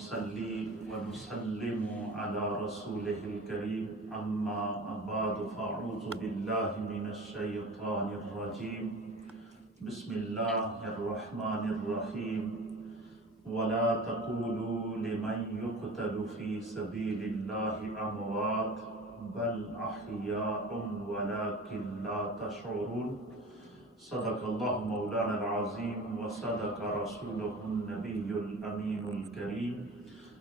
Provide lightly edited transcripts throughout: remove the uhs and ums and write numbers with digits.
ونصلي ونسلم على رسوله الكريم أما بعد فأعوذ بالله من الشيطان الرجيم بسم الله الرحمن الرحيم ولا تقولوا لمن يقتل في سبيل الله أموات بل أحياء ولكن لا تشعرون صدق الله مولانا العظيم وصدق رسوله النبي الأمين الكريم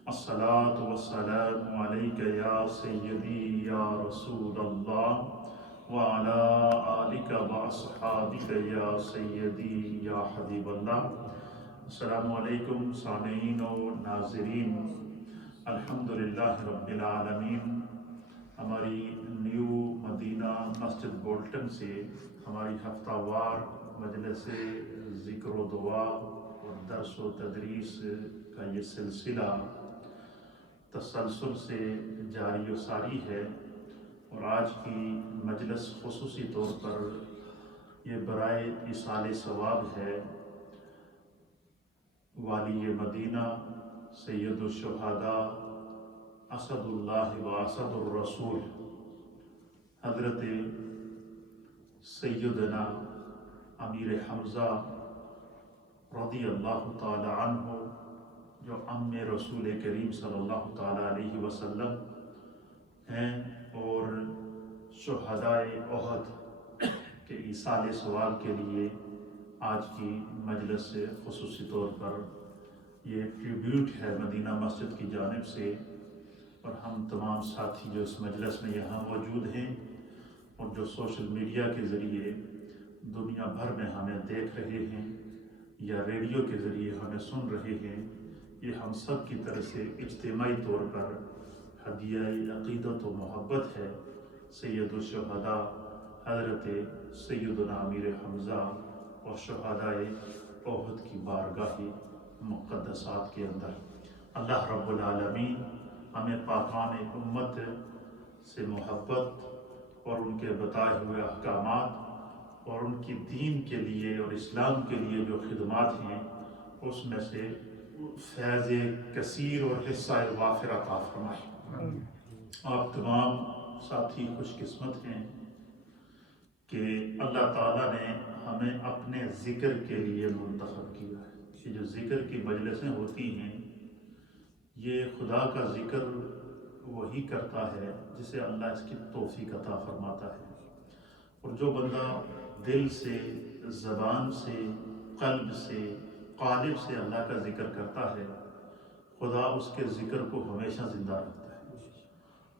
الصلاة والسلام عليك يا سيدي يا رسول الله وعلى آلك وأصحابك يا سيدي يا حبيب الله. السلام علیکم سامعین و ناظرین. الحمدللہ رب العالمین. ہماری نیو مدینہ مسجد بولٹن سے ہماری ہفتہ وار مجلس ذکر و دعا اور درس و تدریس کا یہ سلسلہ تسلسل سے جاری و ساری ہے، اور آج کی مجلس خصوصی طور پر یہ برائے ایصال ثواب ہے. والی مدینہ سید الشہداء اسد اللہ و اسد الرسول حضرت سیدنا امیر حمزہ رضی اللہ تعالی عنہ، جو ام رسول کریم صلی اللہ تعالی علیہ وسلم ہیں اور شہداء احد کے ایصال ثواب کے لیے آج کی مجلس سے خصوصی طور پر یہ ٹریبیوٹ ہے مدینہ مسجد کی جانب سے، اور ہم تمام ساتھی جو اس مجلس میں یہاں موجود ہیں اور جو سوشل میڈیا کے ذریعے دنیا بھر میں ہمیں دیکھ رہے ہیں یا ریڈیو کے ذریعے ہمیں سن رہے ہیں، یہ ہم سب کی طرف سے اجتماعی طور پر ہدیہ عقیدت و محبت ہے سید الشہداء حضرت سیدنا امیر حمزہ اور شہداء احد کی بارگاہ مقدسات کے اندر. اللہ رب العالمین ہمیں پاکان امت سے محبت اور ان کے بتائے ہوئے احکامات اور ان کی دین کے لیے اور اسلام کے لیے جو خدمات ہیں اس میں سے فیض کثیر اور حصہ وافر عطا فرمائے. آپ تمام ساتھی خوش قسمت ہیں کہ اللہ تعالیٰ نے ہمیں اپنے ذکر کے لیے منتخب کیا ہے. یہ جو ذکر کی مجلسیں ہوتی ہیں، یہ خدا کا ذکر وہی کرتا ہے جسے اللہ اس کی توفیق عطا فرماتا ہے، اور جو بندہ دل سے، زبان سے، قلب سے، قالب سے اللہ کا ذکر کرتا ہے، خدا اس کے ذکر کو ہمیشہ زندہ رکھتا ہے.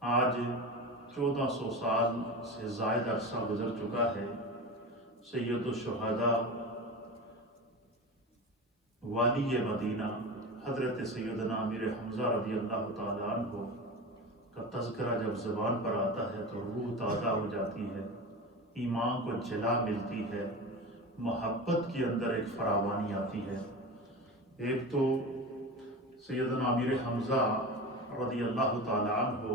آج 1400 سال سے زائد عرصہ گزر چکا ہے. سید الشہداء والی مدینہ حضرت سیدنا امیر حمزہ رضی اللہ تعالیٰ عنہ کا تذکرہ جب زبان پر آتا ہے تو روح تازہ ہو جاتی ہے، ایمان کو جلا ملتی ہے، محبت کے اندر ایک فراوانی آتی ہے. ایک تو سیدنا امیر حمزہ رضی اللہ تعالیٰ عنہ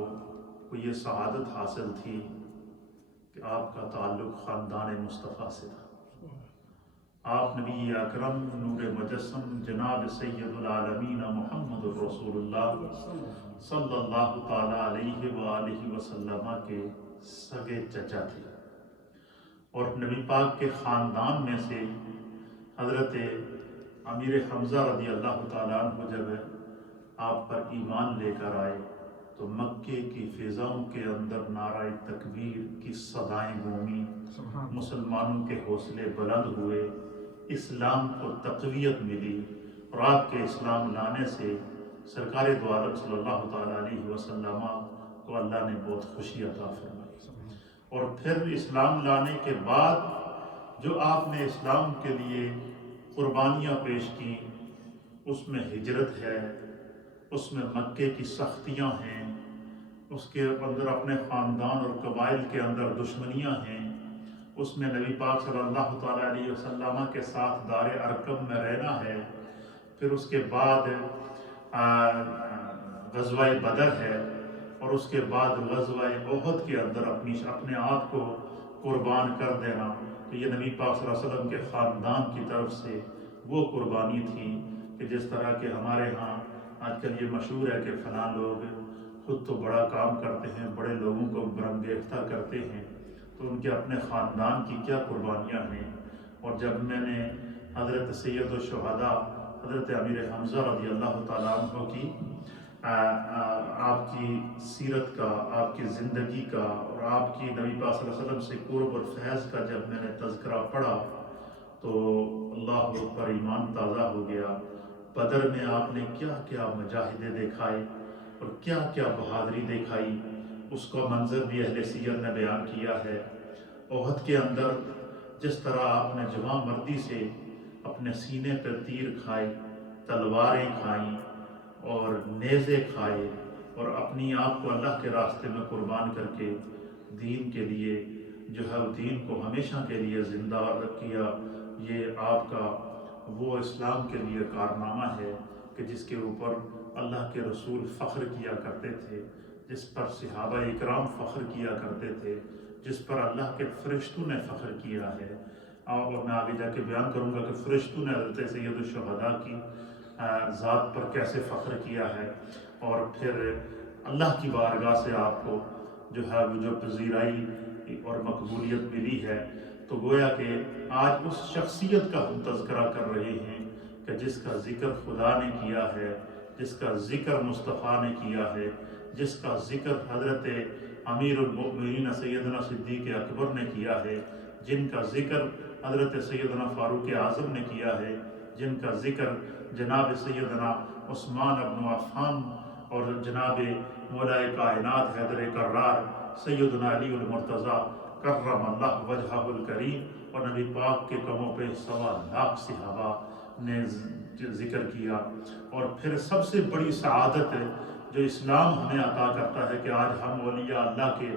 کو یہ سعادت حاصل تھی کہ آپ کا تعلق خاندان مصطفیٰ سے تھا. آپ نبی اکرم نور مجسم جناب سید العالمین محمد الرسول اللہ صلی اللہ تعالیٰ علیہ وآلہ وسلم کے سگے چچا تھے، اور نبی پاک کے خاندان میں سے حضرت امیر حمزہ رضی اللہ تعالیٰ عنہ جب آپ پر ایمان لے کر آئے تو مکے کی فضاؤں کے اندر نعرہ تکبیر کی صدائیں گونگی، مسلمانوں کے حوصلے بلند ہوئے، اسلام کو تقویت ملی، اور آپ کے اسلام لانے سے سرکار دو عالم صلی اللہ تعالیٰ علیہ وسلم کو اللہ نے بہت خوشی عطا فرمائی. اور پھر اسلام لانے کے بعد جو آپ نے اسلام کے لیے قربانیاں پیش کی، اس میں ہجرت ہے، اس میں مکے کی سختیاں ہیں، اس کے اندر اپنے خاندان اور قبائل کے اندر دشمنیاں ہیں، اس میں نبی پاک صلی اللہ تعالیٰ علیہ وسلم کے ساتھ دار ارقم میں رہنا ہے، پھر اس کے بعد غزوہ بدر ہے، اور اس کے بعد غزوہ احد کے اندر اپنے آپ کو قربان کر دینا. تو یہ نبی پاک صلی اللہ علیہ وسلم کے خاندان کی طرف سے وہ قربانی تھی کہ جس طرح کہ ہمارے ہاں آج کل یہ مشہور ہے کہ فلاں لوگ خود تو بڑا کام کرتے ہیں، بڑے لوگوں کو برانگیختہ کرتے ہیں، تو ان کے اپنے خاندان کی کیا قربانیاں ہیں۔ اور جب میں نے حضرت سید الشہداء حضرت امیر حمزہ رضی اللہ تعالیٰ عنہ کی آپ کی سیرت کا، آپ کی زندگی کا اور آپ کی نبی پاک صلی اللہ علیہ وسلم سے قرب اور فیض کا جب میں نے تذکرہ پڑھا تو اللہ پر ایمان تازہ ہو گیا۔ بدر میں آپ نے کیا کیا مجاہدے دکھائے اور کیا کیا بہادری دکھائی، اس کا منظر بھی اہل سیر نے بیان کیا ہے۔ احد کے اندر جس طرح آپ نے جواں مردی سے اپنے سینے پر تیر کھائے، تلواریں کھائیں اور نیزے کھائے اور اپنی آپ کو اللہ کے راستے میں قربان کر کے دین کے لیے جو ہے دین کو ہمیشہ کے لیے زندہ کیا، یہ آپ کا وہ اسلام کے لیے کارنامہ ہے کہ جس کے اوپر اللہ کے رسول فخر کیا کرتے تھے، جس پر صحابہ اکرام فخر کیا کرتے تھے، جس پر اللہ کے فرشتوں نے فخر کیا ہے۔ اور میں آگے جا کے بیان کروں گا کہ فرشتوں نے حضرت سید الشہداء کی ذات پر کیسے فخر کیا ہے، اور پھر اللہ کی بارگاہ سے آپ کو جو ہے وہ جو پذیرائی اور مقبولیت ملی ہے۔ تو گویا کہ آج اس شخصیت کا ہم تذکرہ کر رہے ہیں کہ جس کا ذکر خدا نے کیا ہے، جس کا ذکر مصطفیٰ نے کیا ہے، جس کا ذکر حضرت امیر المؤمنین سیدنا صدیق اکبر نے کیا ہے، جن کا ذکر حضرت سیدنا فاروق اعظم نے کیا ہے، جن کا ذکر جناب سیدنا عثمان بن عفان اور جناب مولا کائنات حیدر کرار سیدنا علی المرتضیٰ کرم اللہ وجہہ الکریم اور نبی پاک کے قدموں پہ 1.25 لاکھ صحابہ نے ذکر کیا۔ اور پھر سب سے بڑی سعادت ہے جو اسلام ہمیں عطا کرتا ہے کہ آج ہم اولیاء اللہ کے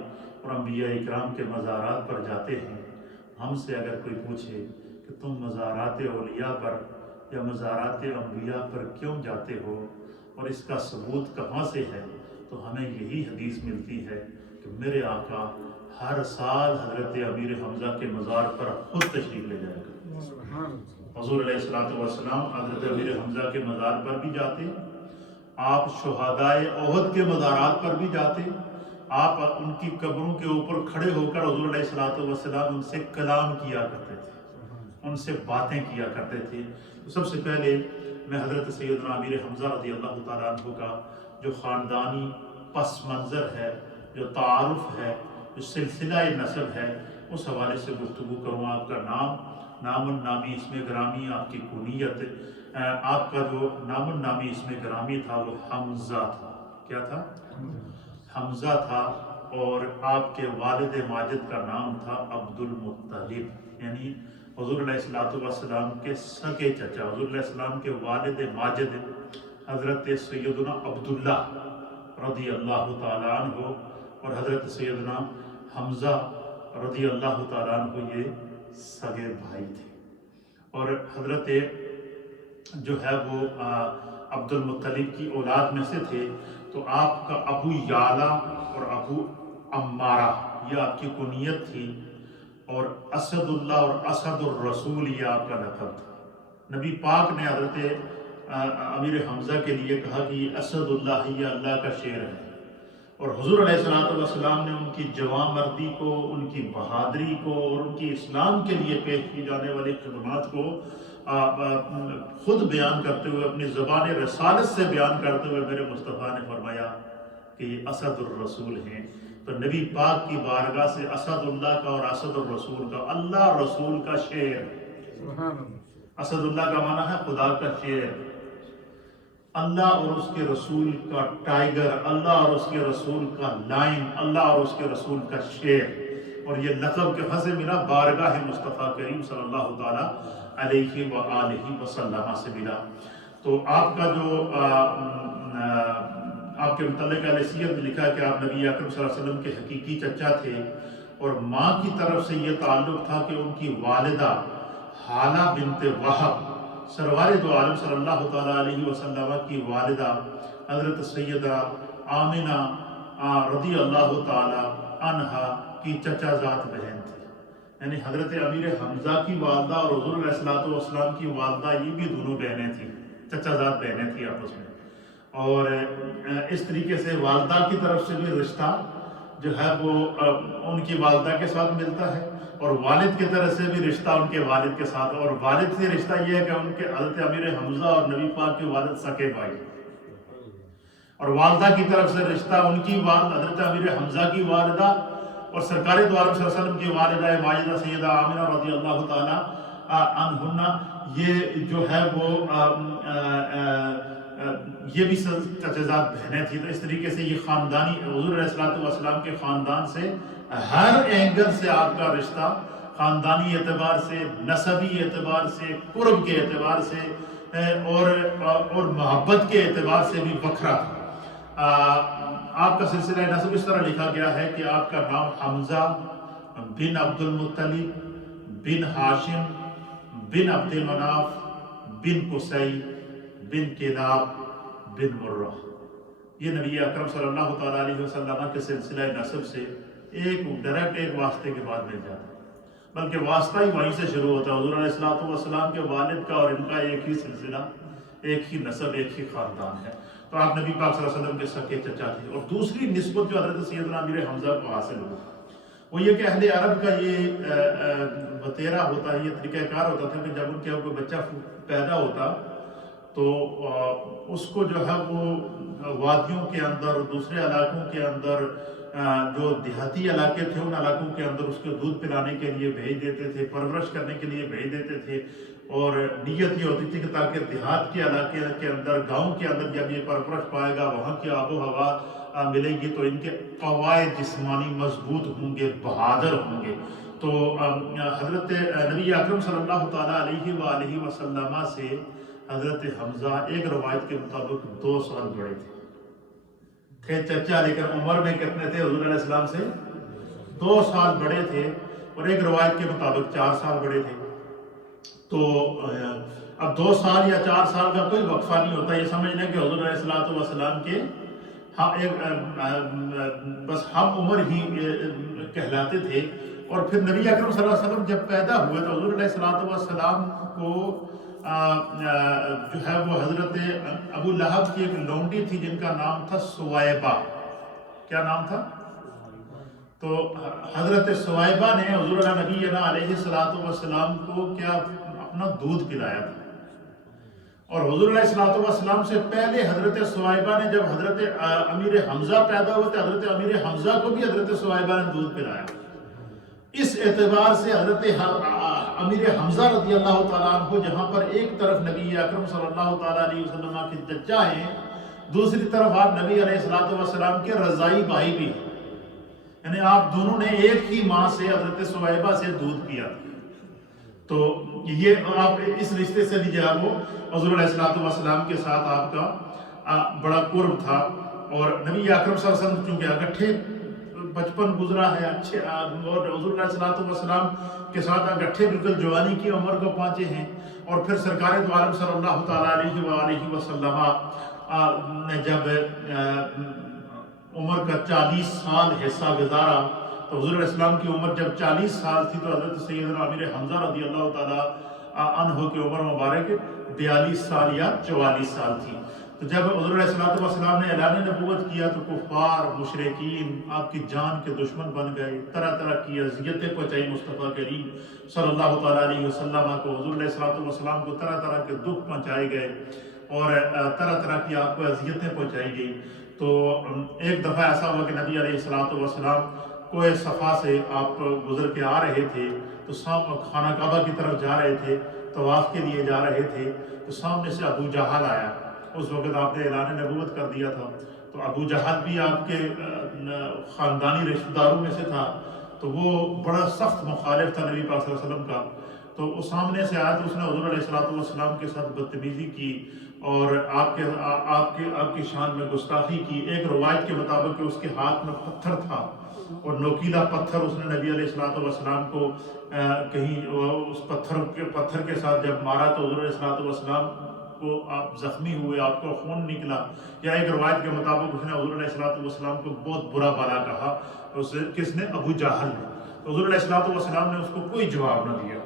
اور انبیاء اکرام کے مزارات پر جاتے ہیں۔ ہم سے اگر کوئی پوچھے کہ تم مزارات اولیاء پر یا مزارات انبیاء پر کیوں جاتے ہو اور اس کا ثبوت کہاں سے ہے، تو ہمیں یہی حدیث ملتی ہے کہ میرے آقا ہر سال حضرت امیر حمزہ کے مزار پر خود تشریف لے جایا کرتے۔ حضور علیہ السلام حضرت امیر حمزہ کے مزار پر بھی جاتے، آپ شہدائے احد کے مزارات پر بھی جاتے، آپ ان کی قبروں کے اوپر کھڑے ہو کر حضور علیہ السلام ان سے کلام کیا کرتے تھے، ان سے باتیں کیا کرتے تھے۔ تو سب سے پہلے میں حضرت سیدنا امیر حمزہ رضی اللہ تعالیٰ عنہ کا جو خاندانی پس منظر ہے، جو تعارف ہے، جو سلسلہ نسب ہے، اس حوالے سے گفتگو کروں۔ آپ کا نام النامی اسم گرامی، آپ کی کنیت، آپ کا جو نام النامی اسم گرامی تھا وہ حمزہ تھا۔ کیا تھا؟ حمزہ تھا۔ اور آپ کے والد ماجد کا نام تھا عبد المطلب، یعنی حضور علیہ السلام کے سگے چچا، حضور علیہ السلام کے والد ماجد حضرت سیدنا عبداللہ رضی اللہ تعالیٰ عنہ اور حضرت سیدنا حمزہ رضی اللہ تعالیٰ عنہ یہ سگے بھائی تھے۔ اور حضرت جو ہے وہ عبد المطلب کی اولاد میں سے تھے، تو آپ کا ابو یعلا اور ابو عمارہ یہ آپ کی کنیت تھی، اور اسد اللہ اور اسد الرسول یہ آپ کا لقب تھا۔ نبی پاک نے حضرت امیر حمزہ کے لیے کہا کہ یہ اسد اللہ، یہ اللہ کا شیر ہے، اور حضور علیہ السلام نے ان کی جواں مردی کو، ان کی بہادری کو اور ان کی اسلام کے لیے پیش کی جانے والی خدمات کو خود بیان کرتے ہوئے، اپنی زبان رسالت سے بیان کرتے ہوئے میرے مصطفیٰ نے فرمایا کہ یہ اسد الرسول ہیں۔ تو نبی پاک کی بارگاہ سے اسد اللہ کا اور اسد الرسول کا، اللہ رسول کا شیر، اسد اللہ کا معنی ہے خدا کا شیر، اللہ اور اس کے رسول کا ٹائیگر، اللہ اور اس کے رسول کا لائن، اللہ اور اس کے رسول کا شیر۔ اور یہ لقب کہاں سے ملا؟ بارگاہ مصطفیٰ کریم صلی اللہ تعالیٰ علیہ وآلہ وسلم سے ملا۔ تو آپ کا جو آپ کے متعلق اہل سیر میں لکھا ہے کہ آپ نبی اکرم صلی اللہ علیہ وسلم کے حقیقی چچا تھے، اور ماں کی طرف سے یہ تعلق تھا کہ ان کی والدہ حالہ بنت وہب سرور دو عالم صلی اللہ تعالیٰ علیہ وسلم کی والدہ حضرت سیدہ آمنہ رضی اللہ تعالیٰ عنہا کی چچا ذات بہن تھی، یعنی حضرت امیر حمزہ کی والدہ اور حضور علیہ السلام کی والدہ یہ بھی دونوں بہنیں تھیں، چچا ذات بہنیں تھیں آپس میں۔ اور اس طریقے سے والدہ کی طرف سے بھی رشتہ جو ہے وہ ان کی والدہ کے ساتھ ملتا ہے، اور والد کی طرف سے بھی رشتہ ان کے والد کے ساتھ، اور والد سے رشتہ یہ ہے کہ ان کے حضرت امیر حمزہ اور نبی پاک کے والد سکے بھائی، اور والدہ کی طرف سے رشتہ ان کی حضرت امیر حمزہ کی والدہ اور سرکار دو عالم صلی اللہ علیہ وسلم کی والدہ ماجدہ سیدہ آمنہ رضی اللہ تعالی عنہن، یہ جو ہے وہ یہ بھی چچزاد بہنیں تھیں۔ تو اس طریقے سے یہ خاندانی حضور علیہ الصلوۃ والسلام کے خاندان سے ہر اینگل سے آپ کا رشتہ، خاندانی اعتبار سے، نسبی اعتبار سے، قرب کے اعتبار سے اور محبت کے اعتبار سے بھی وکھرا تھا۔ آپ کا سلسلہ نسب اس طرح لکھا گیا ہے کہ آپ کا نام حمزہ بن عبد المطلب بن ہاشم بن عبد مناف بن قصی بن کلاب بن مرہ، یہ نبی اکرم صلی اللہ تعالیٰ علیہ وسلم کے سلسلہ نسب سے ڈائریکٹ ایک واسطے کے بعد مل جاتا ہے، بلکہ واسطہ ہی وہیں سے شروع ہوتا ہے۔ حضور علیہ السلام کے والد کا اور ان کا ایک ہی سلسلہ، ایک ہی نسب، ایک ہی خاندان ہے۔ تو آپ نبی پاک صلی اللہ علیہ وسلم کے سکے چچا تھے۔ اور دوسری نسبت جو حضرت سیدنا امیر حمزہ کو حاصل ہوئی وہ یہ کہ اہل عرب کا یہ وطیرہ ہوتا ہے، یہ طریقہ کار ہوتا تھا کہ جب ان کے کوئی بچہ پیدا ہوتا تو اس کو جو ہے وہ وادیوں کے اندر، دوسرے علاقوں کے اندر، جو دیہاتی علاقے تھے ان علاقوں کے اندر اس کو دودھ پلانے کے لیے بھیج دیتے تھے، پرورش کرنے کے لیے بھیج دیتے تھے، اور نیت یہ ہوتی تھی کہ تاکہ دیہات کے علاقے کے اندر، گاؤں کے اندر جب یہ پرورش پائے گا، وہاں کی آب و ہوا ملے گی تو ان کے قواعد جسمانی مضبوط ہوں گے، بہادر ہوں گے۔ تو حضرت نبی اکرم صلی اللہ تعالیٰ علیہ وآلہ وسلم سے حضرت حمزہ ایک روایت کے مطابق 2 سال بڑے تھے چچا، لیکن عمر میں کتنے تھے؟ حضور علیہ السلام سے 2 سال بڑے تھے، اور ایک روایت کے مطابق 4 سال بڑے تھے۔ تو اب 2 سال یا 4 سال کا کوئی وقفہ نہیں ہوتا، یہ سمجھ لیں کہ حضور علیہ السلام کے بس ہم عمر ہی کہلاتے تھے۔ اور پھر نبی اکرم صلی اللہ علیہ وسلم جب پیدا ہوئے تو حضور علیہ السلام کو جو ہے وہ حضرت ابو لہب کی ایک لونڈی تھی جن کا نام تھا سوائبہ۔ کیا نام تھا؟ تو حضرت سوائبہ نے حضور نبی علیہ السلام کو کیا اپنا دودھ پلایا تھا، اور حضور علیہ السلام سے پہلے حضرت سوائبہ نے، جب حضرت امیر حمزہ پیدا ہوئے تھے، حضرت امیر حمزہ کو بھی حضرت سوائبہ نے دودھ پلایا۔ اس اعتبار سے حضرت امیر حمزہ رضی اللہ تعالیٰ عنہ جہاں پر ایک طرف نبی اکرم صلی اللہ تعالیٰ علیہ وسلم کے چچا ہیں، دوسری طرف آپ نبی علیہ السلام کے رضائی بھائی بھی ہیں، یعنی آپ دونوں نے ایک ہی ماں سے حضرت سوائبہ سے دودھ پیا۔ تو یہ آپ اس رشتے سے بھی جو ہے وہ حضور علیہ السلام کے ساتھ آپ کا بڑا قرب تھا۔ اور نبی اکرم صلی اللہ علیہ وسلم چونکہ اکٹھے بچپن گزرا ہے اچھے، اور حضور علیہ السلام کے ساتھ اکٹھے بالکل جوانی کی عمر کو پہنچے ہیں، اور پھر سرکار دو عالم صلی اللہ تعالیٰ علیہ وآلہ وسلم نے جب عمر کا 40 سال حصہ گزارا تو حضور علیہ السلام کی عمر جب 40 سال تھی تو حضرت سیدنا امیر حمزہ رضی اللہ تعالیٰ عنہ کی عمر مبارک 42 سال یا 44 سال تھی۔ تو جب حضور علیہ السلام نے اعلان نبوت کیا تو کفار مشرکین آپ کی جان کے دشمن بن گئے، طرح طرح کی اذیتیں پہنچائی مصطفیٰ کریم صلی اللہ تعالیٰ علیہ وسلم کو۔ حضور علیہ السلام کو طرح طرح کے دکھ پہنچائے گئے اور طرح طرح کی آپ کو اذیتیں پہنچائی گئی۔ تو ایک دفعہ ایسا ہوا کہ نبی علیہ السلام کوہ صفا سے آپ گزر کے آ رہے تھے، تو خانہ کعبہ کی طرف جا رہے تھے، طواف کے لیے جا رہے تھے، تو سامنے سے ابو جہل آیا۔ اس وقت آپ نے اعلان نبوت کر دیا تھا، تو ابو جہل بھی آپ کے خاندانی رشتہ داروں میں سے تھا، تو وہ بڑا سخت مخالف تھا نبی پاک صلی اللہ علیہ وسلم کا۔ تو وہ سامنے سے آیا تو اس نے حضور علیہ السلام کے ساتھ بدتمیزی کی اور آپ کی شان میں گستاخی کی۔ ایک روایت کے مطابق کہ اس کے ہاتھ میں پتھر تھا اور نوکیلا پتھر اس نے نبی علیہ السلام کو کہیں اس پتھر کے ساتھ جب مارا تو حضور علیہ السلام کو آپ زخمی ہوئے، آپ کو خون نکلا۔ یا ایک روایت کے مطابق اس نے حضور علیہ السلام کو بہت برا بھلا کہا، کس نے؟ ابو جہل نے۔ تو حضور علیہ السلام نے اس کو کوئی جواب نہ دیا۔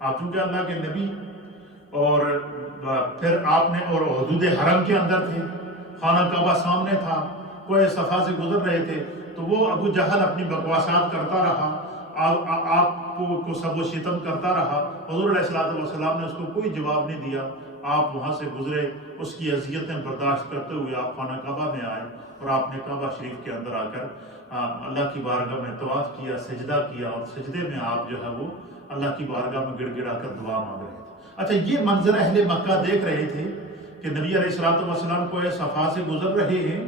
آپ چونکہ اللہ کے نبی اور پھر آپ نے اور حدود حرم کے اندر تھے، خانہ کعبہ سامنے تھا، کوہ صفا سے گزر رہے تھے، تو وہ ابو جہل اپنی بکواسات کرتا رہا، آپ کو سب و شتم کرتا رہا۔ حضور علیہ السلام نے اس کو کوئی جواب نہیں دیا۔ آپ وہاں سے گزرے، اس کی اذیتیں برداشت کرتے ہوئے آپ خانہ کعبہ میں آئے، اور آپ نے کعبہ شریف کے اندر آ کر اللہ کی بارگاہ میں طواف کیا، سجدہ کیا، اور سجدے میں آپ جو ہے وہ اللہ کی بارگاہ میں گڑ گڑا کر دعا مانگ رہے تھے۔ اچھا، یہ منظر اہل مکہ دیکھ رہے تھے کہ نبی علیہ السلام کوہ صفا سے گزر رہے ہیں،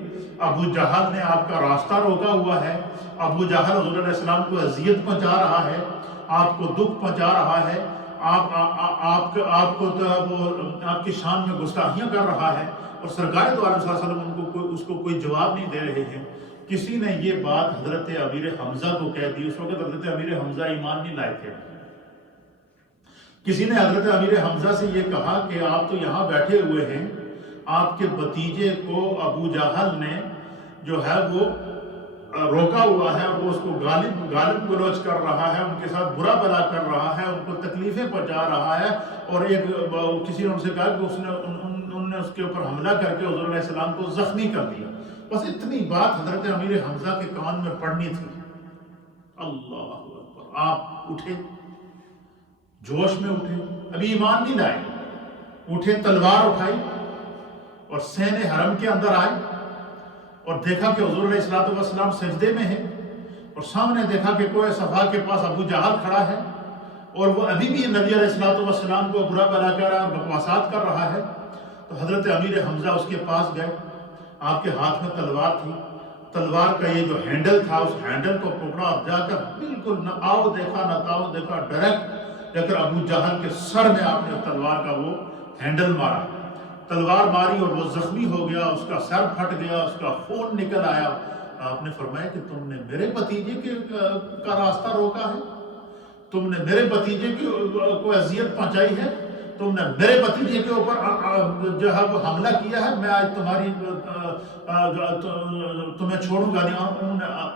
ابو جہل نے آپ کا راستہ روکا ہوا ہے، ابو جہل حضور علیہ السلام کو اذیت پہنچا رہا ہے، آپ کو دکھ پہنچا رہا ہے، آپ کی شان میں گستاخیاں کر رہا ہے، اور سرکار دو عالم صلی اللہ علیہ وسلم اس کو کوئی جواب نہیں دے رہے ہیں۔ کسی نے یہ بات حضرت امیر حمزہ کو کہہ دی۔ اس وقت حضرت امیر حمزہ ایمان نہیں لائے تھے۔ کسی نے حضرت امیر حمزہ سے یہ کہا کہ آپ تو یہاں بیٹھے ہوئے ہیں، آپ کے بھتیجے کو ابو جہل نے جو ہے وہ روکا ہوا ہے، وہ اس کو غالب گلوچ کر رہا ہے، ان کے ساتھ برا بلا کر رہا ہے، ان کو تکلیفیں پہنچا رہا ہے، اور کسی نے ان سے کہا کہ انہوں نے اس کے اوپر حملہ کر کے حضور علیہ السلام کو زخمی کر دیا۔ بس اتنی بات حضرت امیر حمزہ کے کان میں پڑنی تھی۔ اللہ اکبر! آپ اٹھے، جوش میں اٹھے، ابھی ایمان نہیں لائے، اٹھے، تلوار اٹھائی اور سین حرم کے اندر آئے، اور دیکھا کہ حضور علیہ السلام سجدے میں ہیں، اور سامنے دیکھا کہ کوہ صفا کے پاس ابو جہل کھڑا ہے، اور وہ ابھی بھی نبی علیہ السلام کو برا بلا کر رہا ہے، بکواسات کر رہا ہے۔ تو حضرت امیر حمزہ اس کے پاس گئے، آپ کے ہاتھ میں تلوار تھی، تلوار کا یہ جو ہینڈل تھا، اس ہینڈل کو پکڑا اور جا کر بالکل نہ آؤ دیکھا نہ تاؤ دیکھا، ڈائریکٹ جا کر ابو جہل کے سر میں آپ نے تلوار کا وہ ہینڈل مارا، تلوار ماری، اور وہ زخمی ہو گیا، اس کا سر پھٹ گیا، اس کا خون نکل آیا۔ آپ نے فرمایا کہ تم نے میرے بھتیجے کا راستہ روکا ہے، تم نے میرے بھتیجے کو اذیت پہنچائی ہے، تم نے میرے بھتیجے کے اوپر جو ہے وہ حملہ کیا ہے، میں آج تمہیں چھوڑوں گا نہیں۔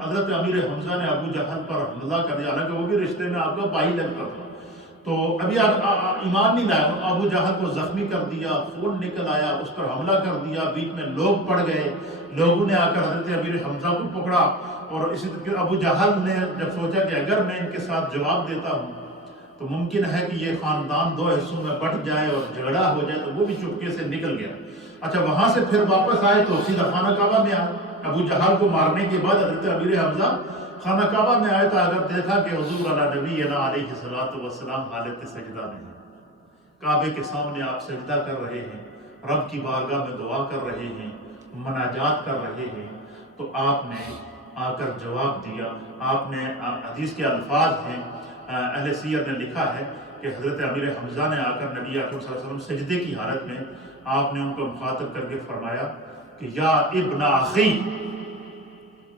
حضرت امیر حمزہ نے ابو جہل پر حملہ کر دیا، حالانکہ وہ بھی رشتے میں آپ کا بھائی لگتا تھا، تو ابھی ایمان نہیں لایا، ابو جہل کو زخمی کر دیا، خون نکل آیا، اس پر حملہ کر دیا، بیچ میں لوگ پڑ گئے، لوگوں نے آ کر حضرت امیر حمزہ کو پکڑا، اور اسی طرح ابو جہل نے جب سوچا کہ اگر میں ان کے ساتھ جواب دیتا ہوں تو ممکن ہے کہ یہ خاندان دو حصوں میں بٹ جائے اور جھگڑا ہو جائے، تو وہ بھی چپکے سے نکل گیا۔ اچھا، وہاں سے پھر واپس آئے تو سیدھا خانہ کعبہ میں آئے۔ ابو جہل کو مارنے کے بعد حضرت امیر حمزہ خانہ کعبہ میں آئے، تو اگر دیکھا کہ حضور علی نبینا علیہ السلام حالت سجدہ میں ہیں، کعبے کے سامنے آپ سجدہ کر رہے ہیں، رب کی بارگاہ میں دعا کر رہے ہیں، مناجات کر رہے ہیں، تو آپ نے آ کر جواب دیا۔ آپ نے، حدیث کے الفاظ ہیں، اہل سیر نے لکھا ہے کہ حضرت امیر حمزہ نے آ کر نبی اکرم صلی اللہ علیہ وسلم سجدے کی حالت میں آپ نے ان کو مخاطب کر کے فرمایا کہ یا ابن اخی،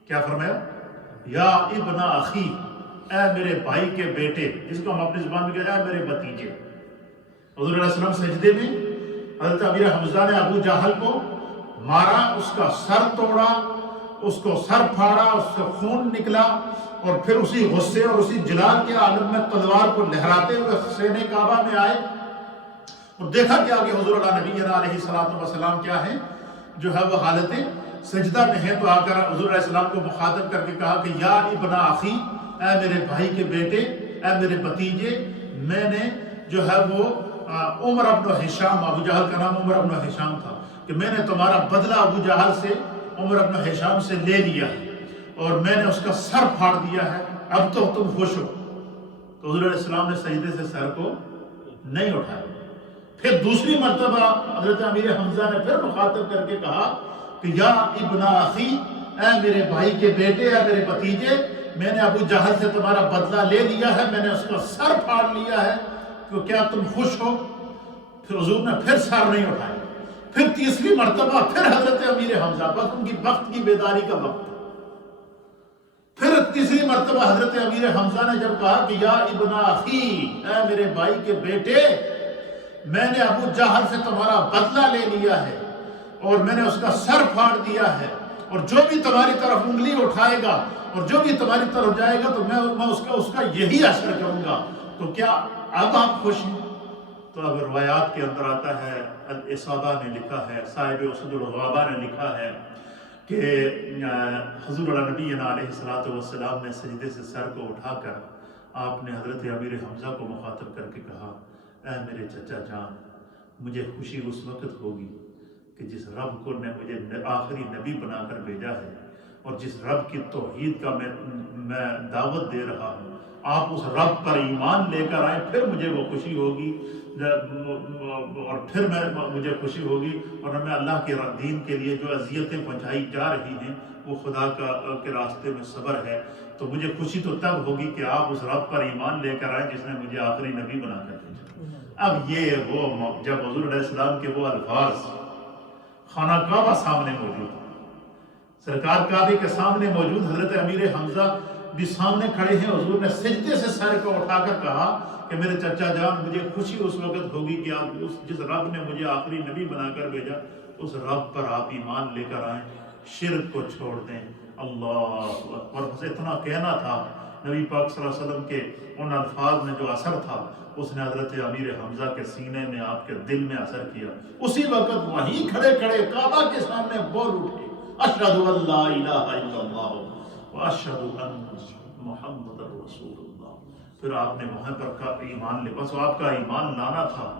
کیا فرمایا؟ یا ابن اخی، اے میرے بھائی کے بیٹے، جس کو ہم اپنی زبان میں کہتے ہیں اے میرے بھتیجے۔ حضور علیہ السلام سجدے میں حضرت امیر حمزہ نے ابو جہل کو مارا، اس کا سر توڑا، اس کو سر پھاڑا، اس سے خون نکلا، اور پھر اسی غصے اور اسی جلال کے عالم میں تلوار کو لہراتے ہوئے حسین کعبہ میں آئے، اور دیکھا کہ آگے حضور نبینا علیہ السلام کیا ہے، جو ہے وہ حالت سجدہ میں ہے، تو آ کر حضور علیہ السلام کو مخاطب کر کے کہا کہ یا ابن اخی، اے میرے بھائی کے بیٹے، اے میرے بھتیجے، میں نے جو ہے وہ عمر ابن ہشام، ابو جہل کا نام عمر ابن ہشام تھا، کہ میں نے تمہارا بدلہ ابو جہل سے، عمر ابن ہشام سے لے لیا ہے، اور میں نے اس کا سر پھاڑ دیا ہے، اب تو تم خوش ہو۔ تو حضور علیہ السلام نے سجدے سے سر کو نہیں اٹھایا۔ پھر دوسری مرتبہ حضرت امیر حمزہ نے پھر مخاطب کر کے کہا کہ یا ابن اخی، اے میرے بھائی کے بیٹے، اے میرے بھتیجے، میں نے ابو جہل سے تمہارا بدلہ لے لیا ہے، میں نے اس کا سر پھاڑ لیا ہے، تو کیا تم خوش ہو؟ پھر حضور نے پھر سر نہیں اٹھایا۔ پھر تیسری مرتبہ پھر حضرت امیر حمزہ، بس ان کی وقت کی بیداری کا وقت، پھر تیسری مرتبہ حضرت امیر حمزہ نے جب کہا کہ یا ابن اخی، اے میرے بھائی کے بیٹے، میں نے ابو جہل سے تمہارا بدلہ لے لیا ہے، اور میں نے اس کا سر پھاڑ دیا ہے، اور جو بھی تمہاری طرف انگلی اٹھائے گا اور جو بھی تمہاری طرف جائے گا تو میں اس کا یہی اثر کروں گا، تو کیا اب آپ خوش ہیں؟ تو اب روایات کے اندر آتا ہے، الاصابہ نے لکھا ہے، صاحب اسد الغابہ نے لکھا ہے کہ حضور نبینا علیہ الصلوۃ والسلام نے سجدے سے سر کو اٹھا کر آپ نے حضرت امیر حمزہ کو مخاطب کر کے کہا، اے میرے چچا جان، مجھے خوشی اس وقت ہوگی کہ جس رب کو نے مجھے آخری نبی بنا کر بھیجا ہے اور جس رب کی توحید کا میں دعوت دے رہا ہوں، آپ اس رب پر ایمان لے کر آئیں، پھر مجھے وہ خوشی ہوگی اور پھر مجھے خوشی ہوگی، اور میں اللہ کے دین کے لیے جو اذیتیں پہنچائی جا رہی ہیں وہ خدا کے راستے میں صبر ہے، تو مجھے خوشی تو تب ہوگی کہ آپ اس رب پر ایمان لے کر آئیں جس نے مجھے آخری نبی بنا کر بھیجا۔ اب یہ وہ جب حضور علیہ السلام کے وہ الفاظ خانہ کعبہ سامنے موجود، سرکار کعبے کے سامنے موجود، حضرت امیر حمزہ بھی سامنے کھڑے ہیں، حضور نے سجدے سے سر کو اٹھا کر کہا کہ میرے چچا جان، مجھے خوشی اس وقت ہوگی کہ آپ جس رب نے مجھے آخری نبی بنا کر بھیجا اس رب پر آپ ایمان لے کر آئیں، شرک کو چھوڑ دیں۔ اللہ اکبر۔ بس اتنا کہنا تھا، نبی پاک صلی اللہ علیہ وسلم کے ان الفاظ میں جو اثر تھا اس نے حضرت امیر حمزہ کے سینے میں، آپ کے دل میں اثر کیا۔ اسی وقت وہیں کھڑے کھڑے کعبہ کے سامنے بول اٹھے، اشہد ان لا الہ الا اللہ واشہد ان محمد رسول اللہ۔ پھر آپ نے وہاں پر ایمان لے، بس آپ کا ایمان لانا تھا،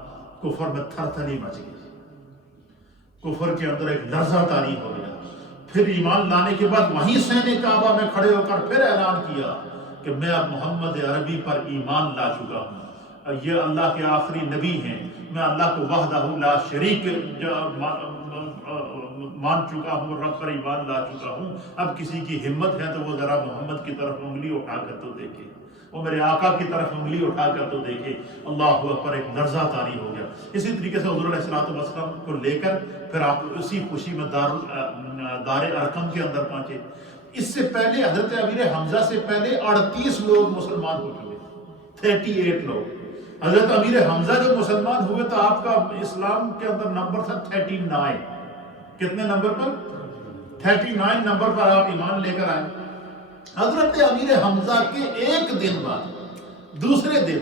کفر میں تھر تھری مچ گئی، کفر کے اندر ایک لرزہ طاری ہو گیا۔ پھر ایمان لانے کے بعد وہیں سین کعبہ میں کھڑے ہو کر پھر اعلان کیا کہ میں اب محمد عربی پر ایمان لا چکا ہوں، یہ اللہ کے آخری نبی ہیں، میں اللہ کو وحدہ لا شریک مان چکا ہوں، رب پر ایمان لا چکا ہوں۔ اب کسی کی ہمت ہے تو وہ ذرا محمد کی طرف انگلی اٹھا کر تو دیکھے، وہ میرے آقا کی طرف انگلی اٹھا کر تو دیکھے۔ اللہ اکبر، ایک لرزہ طاری ہو گیا۔ اسی طریقے سے حضور علیہ الصلوۃ والسلام کو لے کر پھر آپ اسی خوشی میں دار ارقم کے اندر پہنچے۔ اس سے پہلے حضرت امیر حمزہ سے پہلے 38 لوگ مسلمان ہو چکے، 38 لوگ۔ حضرت امیر حمزہ جب مسلمان ہوئے تو آپ کا اسلام کے اندر نمبر تھا 39۔ کتنے نمبر پر؟ 39 نمبر پر آپ ایمان لے کر آئے۔ حضرت امیر حمزہ کے ایک دن بعد، دوسرے دن،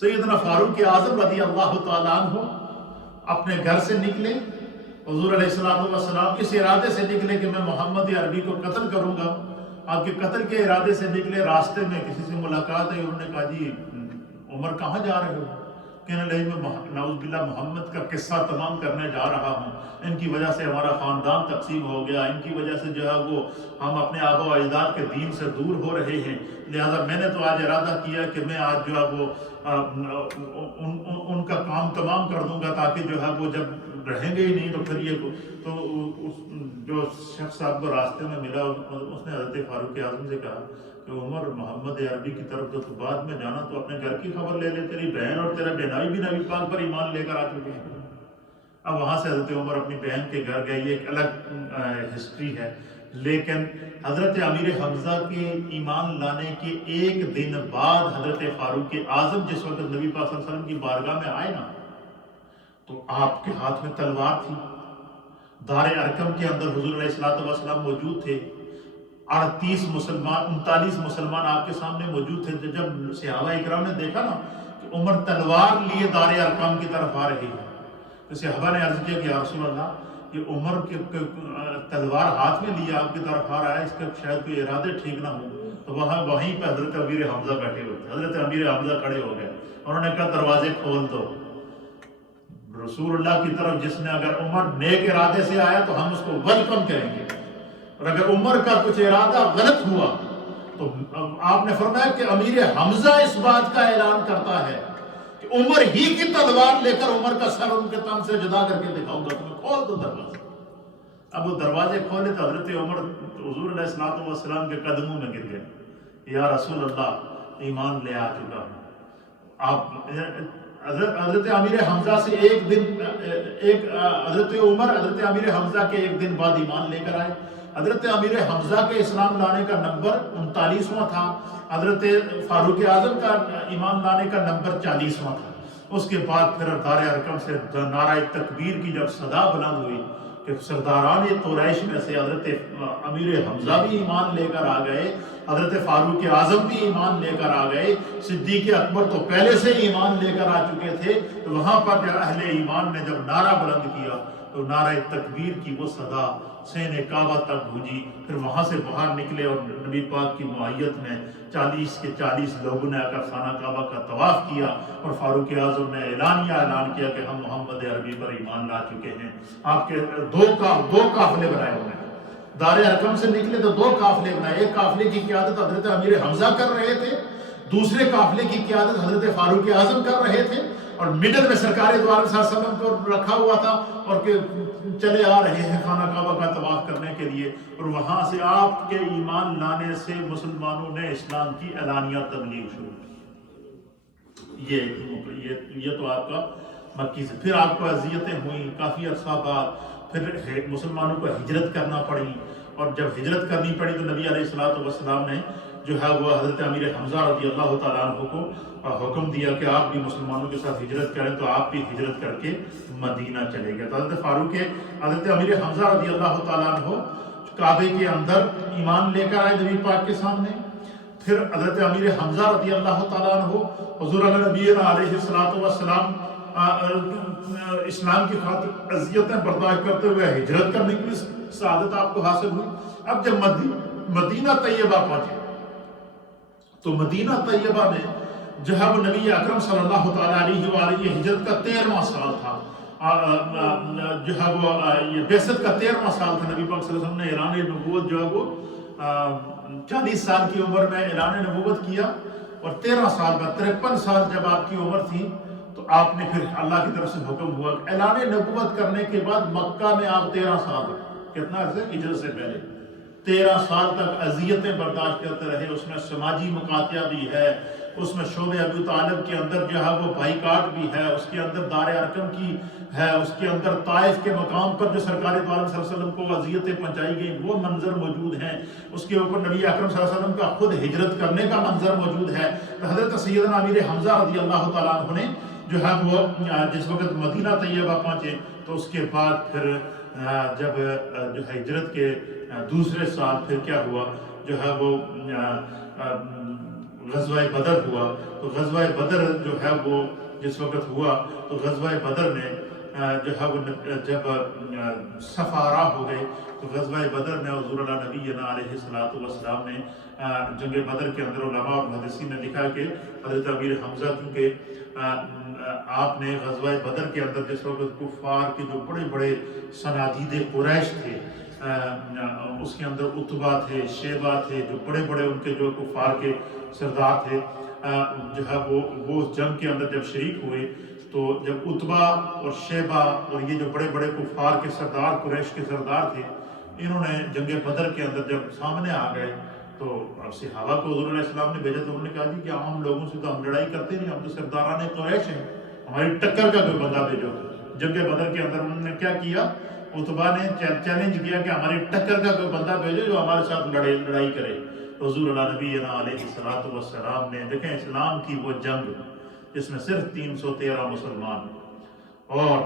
سیدنا فاروق اعظم رضی اللہ تعالیٰ عنہ اپنے گھر سے نکلے۔ حضور علیہ السلام اس ارادے سے نکلے کہ میں محمد عربی کو قتل کروں گا۔ آپ کے قتل کے ارادے سے نکلے، راستے میں کسی سے ملاقات ہے، انہوں نے کہا جی عمر کہاں جا رہے ہو؟ کہنے لگے میں نعوذ باللہ محمد کا قصہ تمام کرنے جا رہا ہوں، ان کی وجہ سے ہمارا خاندان تقسیم ہو گیا، ان کی وجہ سے جو ہے وہ ہم اپنے آبا و اجداد کے دین سے دور ہو رہے ہیں، لہذا میں نے تو آج ارادہ کیا کہ میں آج جو ہے وہ ان کا کام تمام کر دوں گا، تاکہ جو ہے وہ جب رہیں گے ہی نہیں تو پھر یہ تو جو شخص آپ کو راستے میں ملا اس نے حضرت فاروق اعظم سے کہا کہ عمر، محمد عربی کی طرف تو بعد میں جانا تو اپنے گھر کی خبر لے لے، تیری بہن اور تیرا بہنائی بھی نبی پاک پر ایمان لے کر آ چکے ہیں۔ اب وہاں سے حضرت عمر اپنی بہن کے گھر گئے، یہ ایک الگ ہسٹری ہے، لیکن حضرت امیر حمزہ کے ایمان لانے کے ایک دن بعد حضرت فاروق اعظم جس وقت نبی پاک صلی اللہ علیہ وسلم کی بارگاہ میں آئے نا، تو آپ کے ہاتھ میں تلوار تھی۔ دار ارقم کے اندر حضور علیہ الصلوۃ والسلام موجود تھے، 39 مسلمان آپ کے سامنے موجود تھے۔ جب صحابہ اکرام نے دیکھا نا کہ عمر تلوار لیے دار ارقم کی طرف آ رہے ہیں، تو صحابہ نے عرض کیا کہ یا رسول اللہ، یہ عمر کے تلوار ہاتھ میں لیے آپ کی طرف آ رہا ہے، اس کا شاید کوئی ارادے ٹھیک نہ ہو۔ تو وہیں پہ حضرت امیر حمزہ بیٹھے ہوئے تھے، حضرت امیر حمزہ کھڑے ہو گئے، انہوں نے کہا دروازے کھول دو۔ رسول اللہ کی طرف جس نے اگر عمر نیک ارادے سے آیا تو ہم اس کو ویلکم کریں گے، اور اگر عمر کا کچھ ارادہ غلط ہوا تو آپ نے فرمایا کہ امیر حمزہ اس بات کا اعلان کرتا ہے کہ عمر ہی کی تلوار لے کر عمر کا سر ان کے تن سے جدا کر کے دکھاؤں گا، تمہیں کھول دو دروازے۔ اب وہ دروازے کھولے تو حضرت عمر حضور علیہ الصلوۃ والسلام کے قدموں میں گر گئے، یا رسول اللہ، ایمان لے آ چکا ہوں۔ آپ حضرت امیر حمزہ سے حضرت عمر حضرت امیر حمزہ کے ایک دن بعد ایمان لے کر آئے۔ حضرت امیر حمزہ کے اسلام لانے کا نمبر 39واں تھا، حضرت فاروق اعظم کا ایمان لانے کا نمبر 40واں تھا۔ اس کے بعد پھر دار ارقم سے نعرہ تکبیر کی جب صدا بلند ہوئی کہ سرداران قریش میں سے حضرت امیر حمزہ بھی ایمان لے کر آ گئے، حضرت فاروق اعظم بھی ایمان لے کر آ گئے، صدیق اکبر تو پہلے سے ایمان لے کر آ چکے تھے۔ تو وہاں پر جب اہل ایمان نے جب نعرہ بلند کیا تو نعرہ تکبیر کی وہ صدا سین کعبہ تک گونجی۔ پھر وہاں سے باہر نکلے اور نبی پاک کی معیت میں 40 کے 40 لوگوں نے آ کر خانہ کعبہ کا طواف کیا، اور فاروق اعظم نے اعلان کیا کہ ہم محمد عربی پر ایمان لا چکے ہیں۔ آپ کے دو قافلے بنائے ہوئے ہیں، دار ارقم سے نکلے تو 2 قافلے بنائے، ایک قافلے کی قیادت حضرت امیر حمزہ کر رہے تھے، دوسرے قافلے کی قیادت حضرت فاروق اعظم کر رہے تھے، اور مڈل میں سرکار دو عالم صلی اللہ علیہ وسلم کو رکھا ہوا تھا، اور کہ چلے آ رہے ہیں خانہ کعبہ کا طواف کرنے کے لیے۔ اور وہاں سے آپ کے ایمان لانے سے مسلمانوں نے اسلام کی اعلانیہ تبلیغ شروع کی۔ یہ تو آپ کا مکی سے۔ پھر آپ کو اذیتیں ہوئیں کافی عرصہ بعد، پھر مسلمانوں کو ہجرت کرنا پڑی، اور جب ہجرت کرنی پڑی تو نبی علیہ الصلوۃ والسلام نے جو ہے وہ حضرت امیر حمزہ رضی اللہ تعالیٰ عنہ کو حکم دیا کہ آپ بھی مسلمانوں کے ساتھ ہجرت کریں، تو آپ بھی ہجرت کر کے مدینہ چلے گئے۔ تو حضرت امیر حمزہ رضی اللہ تعالیٰ عنہ کعبے کے اندر ایمان لے کر آئے نبی پاک کے سامنے۔ پھر حضرت امیر حمزہ رضی اللہ تعالیٰ عنہ حضور نبی علیہ الصلوۃ والسلام اسلام کی خاطر اذیتیں برداشت کرتے ہوئے ہجرت کرنے کی سعادت آپ کو حاصل ہوئی۔ اب جب مدینہ طیبہ پہنچے تو مدینہ طیبہ میں جو ہے وہ نبی اکرم صلی اللہ تعالیٰ علیہ وآلہ ہجرت کا 13واں سال تھا، جو ہے وہ یہ بعثت کا 13واں سال تھا۔ نبی پاک صلی اللہ علیہ وسلم نے اعلان نبوت جو ہے وہ 40 سال کی عمر میں اعلان نبوت کیا، اور 13 سال بعد 53 سال جب آپ کی عمر تھی تو آپ نے پھر اللہ کی طرف سے حکم ہوا اعلان نبوت کرنے کے بعد مکہ میں آپ 13 سال کتنا عرصہ ہجرت سے پہلے 13 سال تک اذیتیں برداشت کرتے رہے۔ اس میں سماجی مقاطعہ بھی ہے، اس میں شعبہ ابو طالب کے اندر جو ہے وہ بائیکاٹ بھی ہے، اس کے اندر دار ارقم کی ہے، اس کے اندر طائف کے مقام پر جو سرکار دو عالم صلی اللہ علیہ وسلم کو اذیتیں پہنچائی گئیں وہ منظر موجود ہیں، اس کے اوپر نبی اکرم صلی اللہ علیہ وسلم کا خود ہجرت کرنے کا منظر موجود ہے۔ حضرت سیدنا امیر حمزہ رضی اللہ تعالیٰ عنہ نے جو ہے وہ جس وقت مدینہ طیبہ پہنچے تو اس کے بعد پھر جب جو ہے ہجرت کے دوسرے سال پھر کیا ہوا، جو ہے وہ غزوہ بدر ہوا۔ تو غزوہ بدر جو ہے وہ جس وقت ہوا تو غزوہ بدر میں جو ہے وہ جب سفارہ ہو گئے تو غزوہ بدر میں حضور اللہ نبینا علیہ الصلوۃ والسلام نے جنگ بدر کے اندر علماء اور محدثین نے لکھا کہ حضرت امیر حمزہ کیونکہ آپ نے غزوہ بدر کے اندر جس وقت کفار کے جو بڑے بڑے صنادید قریش تھے، اس کے اندر عتبہ تھے، شیبہ تھے، جو بڑے بڑے ان کے جو کفار کے سردار تھے، جو ہے وہ جنگ کے اندر جب شریک ہوئے تو جب عتبہ اور شیبہ اور یہ جو بڑے بڑے کفار کے سردار قریش کے سردار تھے، انہوں نے جنگ بدر کے اندر جب سامنے آ گئے تو اب صحابہ کو حضور علیہ السلام نے بھیجا تو انہوں نے کہا جی کہ عام لوگوں سے تو ہم لڑائی کرتے نہیں، ہم تو سرداران قریش ہیں، ہماری ٹکر کا کوئی بندہ بھیجو۔ جنگ بدر کے اندر انہوں نے کیا کیا، عتبہ نے چیلنج کیا کہ ہماری ٹکر کا کوئی بندہ بھیجو جو ہمارے ساتھ لڑائی کرے۔ حضور اللہ نبینا علیہ الصلوۃ والسلام نے دیکھیں اسلام کی وہ جنگ جس میں صرف 313 مسلمان، اور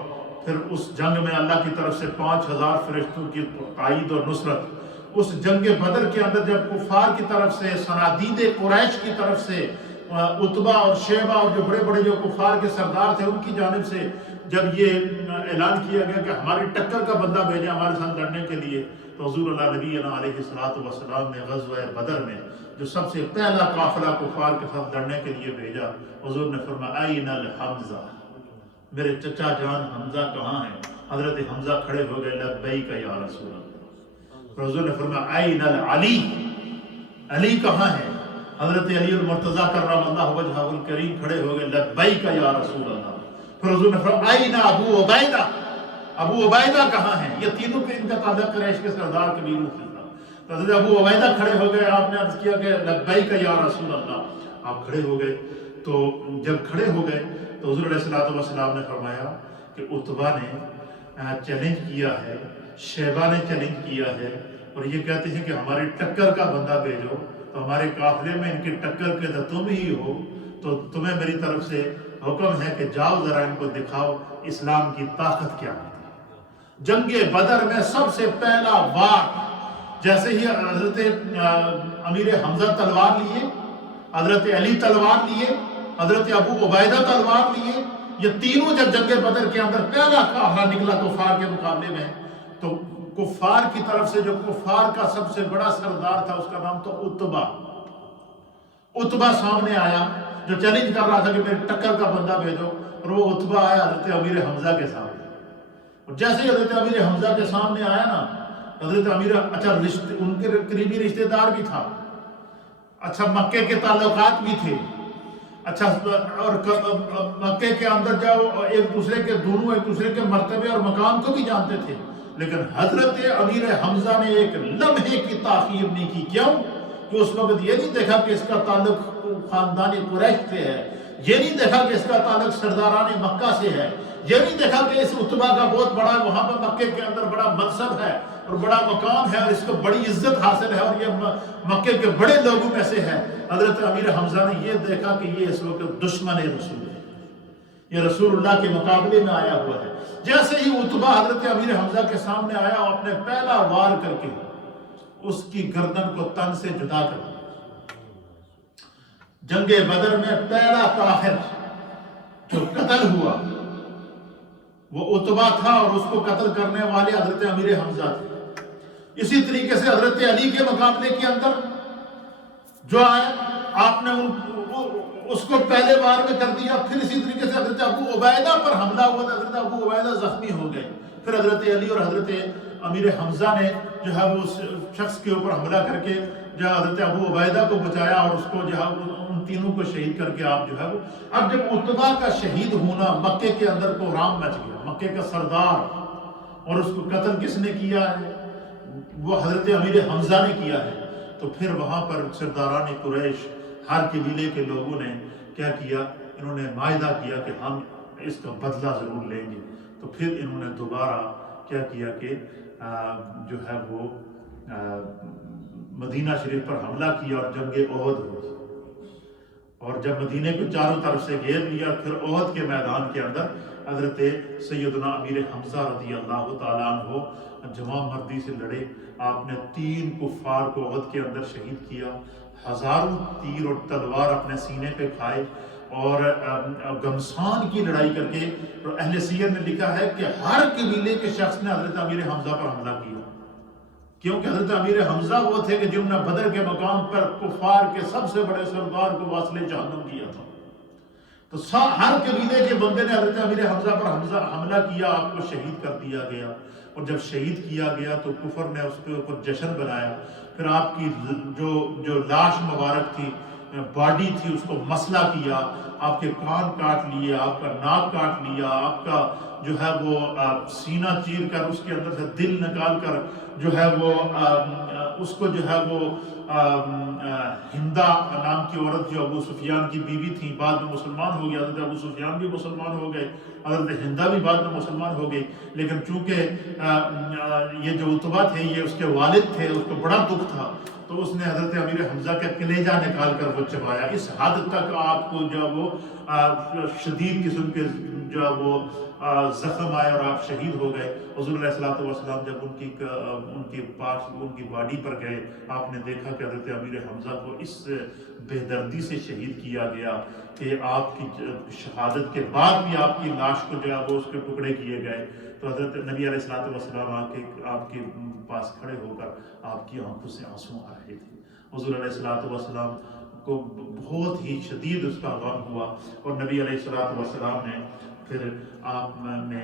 پھر اس جنگ میں اللہ کی طرف سے 5000 فرشتوں کی تائید اور نصرت، اس جنگ بدر کے اندر جب کفار کی طرف سے صنادید قریش کی طرف سے عتبہ اور شیبہ اور جو بڑے بڑے جو کفار کے سردار تھے ان کی جانب سے جب یہ اعلان کیا گیا کہ ہماری ٹکر کا بندہ بھیجے ہمارے ساتھ لڑنے کے لیے، تو حضور اللہ نبینا علیہ الصلوۃ والسلام نے غزوہ بدر میں جو سب سے پہلا قافلہ کفار کے ساتھ لڑنے کے لیے بھیجا، حضور نے فرمایا این الحمزہ، میرے چچا جان حمزہ کہاں ہیں؟ حضرت حمزہ کھڑے ہو گئے لبیک یا رسول اللہ۔ حضور نے فرمایا این العلی، علی کہاں ہے؟ حضرت علی المرتضیٰ کرم اللہ وجہہ الکریم کھڑے ہو گئے لبیک یا رسول اللہ۔ پھر حضور نے فرمایا این ابو عبیدہ، ابو عبیدہ کہاں ہیں؟ یہ تینوں کے ان کا تعلق قریش کے سردار کبیروں سے تھا۔ تو حضرت ابو عبیدہ کھڑے ہو گئے، آپ نے عرض کیا کہ لبیک یا رسول اللہ، آپ کھڑے ہو گئے۔ تو جب کھڑے ہو گئے تو حضور علیہ الصلوۃ والسلام نے فرمایا کہ عتبہ نے چیلنج کیا ہے، شیبہ نے چیلنج کیا ہے، اور یہ کہتے ہیں کہ ہماری ٹکر کا بندہ بھیجو، تو ہمارے قافلے میں ان کی ٹکر کے تو تم ہی ہو، تو تمہیں میری طرف سے حکم ہے کہ جاؤ ذرا ان کو دکھاؤ اسلام کی طاقت کیا ہے۔ جنگ بدر میں سب سے پہلا وار، جیسے ہی حضرت امیر حمزہ تلوار لیے، حضرت علی تلوار لیے، حضرت ابو عبیدہ تلوار لیے، یہ تینوں جب جنگ بدر کے اندر پہلا قافلہ نکلا کفار کے مقابلے میں، تو کفار کی طرف سے جو کفار کا سب سے بڑا سردار تھا، اس کا نام تھا عتبہ۔ عتبہ سامنے آیا، جو چیلنج کر رہا تھا کہ میرے ٹکر کا بندہ بھیجو، اور وہ عتبہ آیا حضرت امیر حمزہ کے سامنے۔ اور جیسے ہی حضرت امیر حمزہ کے سامنے آیا نا، حضرت امیر ان کے قریبی رشتہ دار بھی تھا، مکے کے تعلقات بھی تھے، اور مکے کے اندر جاؤ ایک دوسرے کے مرتبے اور مقام کو بھی جانتے تھے، لیکن حضرت امیر حمزہ نے ایک لمحے کی تاخیر نہیں کی۔ کیوں؟ کہ اس وقت یہ نہیں دیکھا کہ اس کا تعلق خاندان قریش سے ہے، یہ نہیں دیکھا کہ اس کا تعلق سرداران مکہ سے ہے، یہ نہیں دیکھا کہ اس عتبہ کا بہت بڑا وہاں پر مکے کے اندر بڑا منصب ہے اور بڑا مقام ہے اور اس کو بڑی عزت حاصل ہے اور یہ مکے کے بڑے لوگوں میں سے ہے۔ حضرت امیر حمزہ نے یہ دیکھا کہ یہ اس وقت دشمن رسول ہے، یہ رسول اللہ کے مقابلے میں آیا ہوا ہے۔ جیسے ہی عتبہ حضرت امیر حمزہ کے سامنے آیا، اور اپنے پہلا وار کر کے اس کی گردن کو تن سے جدا کر دیا۔ جنگ بدر میں پہلا کافر جو قتل ہوا وہ عتبہ تھا، اور اس کو قتل کرنے والے حضرت امیر حمزہ تھے۔ اسی طریقے سے حضرت علی کے مقابلے کے اندر جو آئے، آپ نے اس کو پہلے وار میں کر دیا۔ پھر اسی طریقے سے حضرت ابو عبیدہ پر حملہ ہوا تھا، حضرت ابو عبیدہ زخمی ہو گئے۔ پھر حضرت علی اور حضرت امیر حمزہ نے جو ہے وہ اس شخص کے اوپر حملہ کر کے جو ہے حضرت ابو عبیدہ کو بچایا، اور اس کو جو ہے ان تینوں کو شہید کر کے آپ جو ہے وہ، اب جب عتبہ کا شہید ہونا، مکے کے اندر کو رام مچ گیا، مکے کا سردار، اور اس کو قتل کس نے کیا ہے؟ وہ حضرت امیر حمزہ نے کیا ہے۔ تو پھر وہاں پر سرداران قریش، ہر قبیلے کے لوگوں نے کیا کیا؟ انہوں نے معاہدہ کیا کہ ہم اس کا بدلہ ضرور لیں گے۔ تو پھر انہوں نے دوبارہ کیا کیا کہ جو ہے وہ مدینہ شریف پر حملہ کیا اور جنگ احد ہوئی۔ اور جب مدینے کو چاروں طرف سے گھیر لیا، پھر احد کے میدان کے اندر حضرت سیدنا امیر حمزہ رضی اللہ تعالیٰ عنہ جمع مردی سے لڑے۔ آپ نے 3 کفار کو احد کے اندر شہید کیا، ہزاروں تیر اور تلوار اپنے سینے پہ کھائے، اور گمسان کی لڑائی کر کے اہل سیر نے لکھا ہے کہ ہر قبیلے کے شخص نے حضرت امیر حمزہ پر حملہ کیا، کیونکہ حضرت امیر حمزہ وہ تھے کہ جنہوں نے بدر کے مقام پر کفار کے سب سے بڑے سردار کو واصل جہنم کیا تھا۔ تو ہر قبیلے کے بندے نے حضرت امیر حمزہ پر حملہ کیا، آپ کو شہید کر دیا گیا۔ اور جب شہید کیا گیا تو کفر نے اس کے اوپر جشن بنایا۔ پھر آپ کی جو لاش مبارک تھی، باڈی تھی، اس کو مسئلہ کیا، آپ کے کان کاٹ لیے، آپ کا ناک کاٹ لیا، آپ کا جو ہے وہ سینہ چیر کر اس کے اندر سے دل نکال کر جو ہے وہ اس کو جو ہے وہ ہندا نام کی عورت جو ابو سفیان کی بیوی تھی، بعد میں مسلمان ہو گئی، حضرت ابو سفیان بھی مسلمان ہو گئے، حضرت ہندا بھی بعد میں مسلمان ہو گئی، لیکن چونکہ یہ جو عتبہ تھے یہ اس کے والد تھے، اس کو بڑا دکھ تھا، تو اس نے حضرت امیر حمزہ کا کلیجہ نکال کر وہ چبایا۔ اس حد تک آپ کو جو وہ شدید قسم کے جو وہ زخم آئے اور آپ شہید ہو گئے۔ حضور علیہ الصلوۃ والسلام جب ان کی باڈی پر گئے، آپ نے دیکھا کہ حضرت امیر حمزہ کو اس بے دردی سے شہید کیا گیا کہ آپ کی شہادت کے بعد بھی آپ کی لاش کو جو ہے وہ اس کے ٹکڑے کیے گئے۔ تو حضرت نبی علیہ الصلوۃ والسلام آپ کے پاس کھڑے ہو کر آپ کی آنکھوں سے آنسو آ رہے تھے۔ حضور علیہ الصلوۃ والسلام کو بہت ہی شدید اس کا غم ہوا، اور نبی علیہ الصلوۃ والسلام نے پھر آپ نے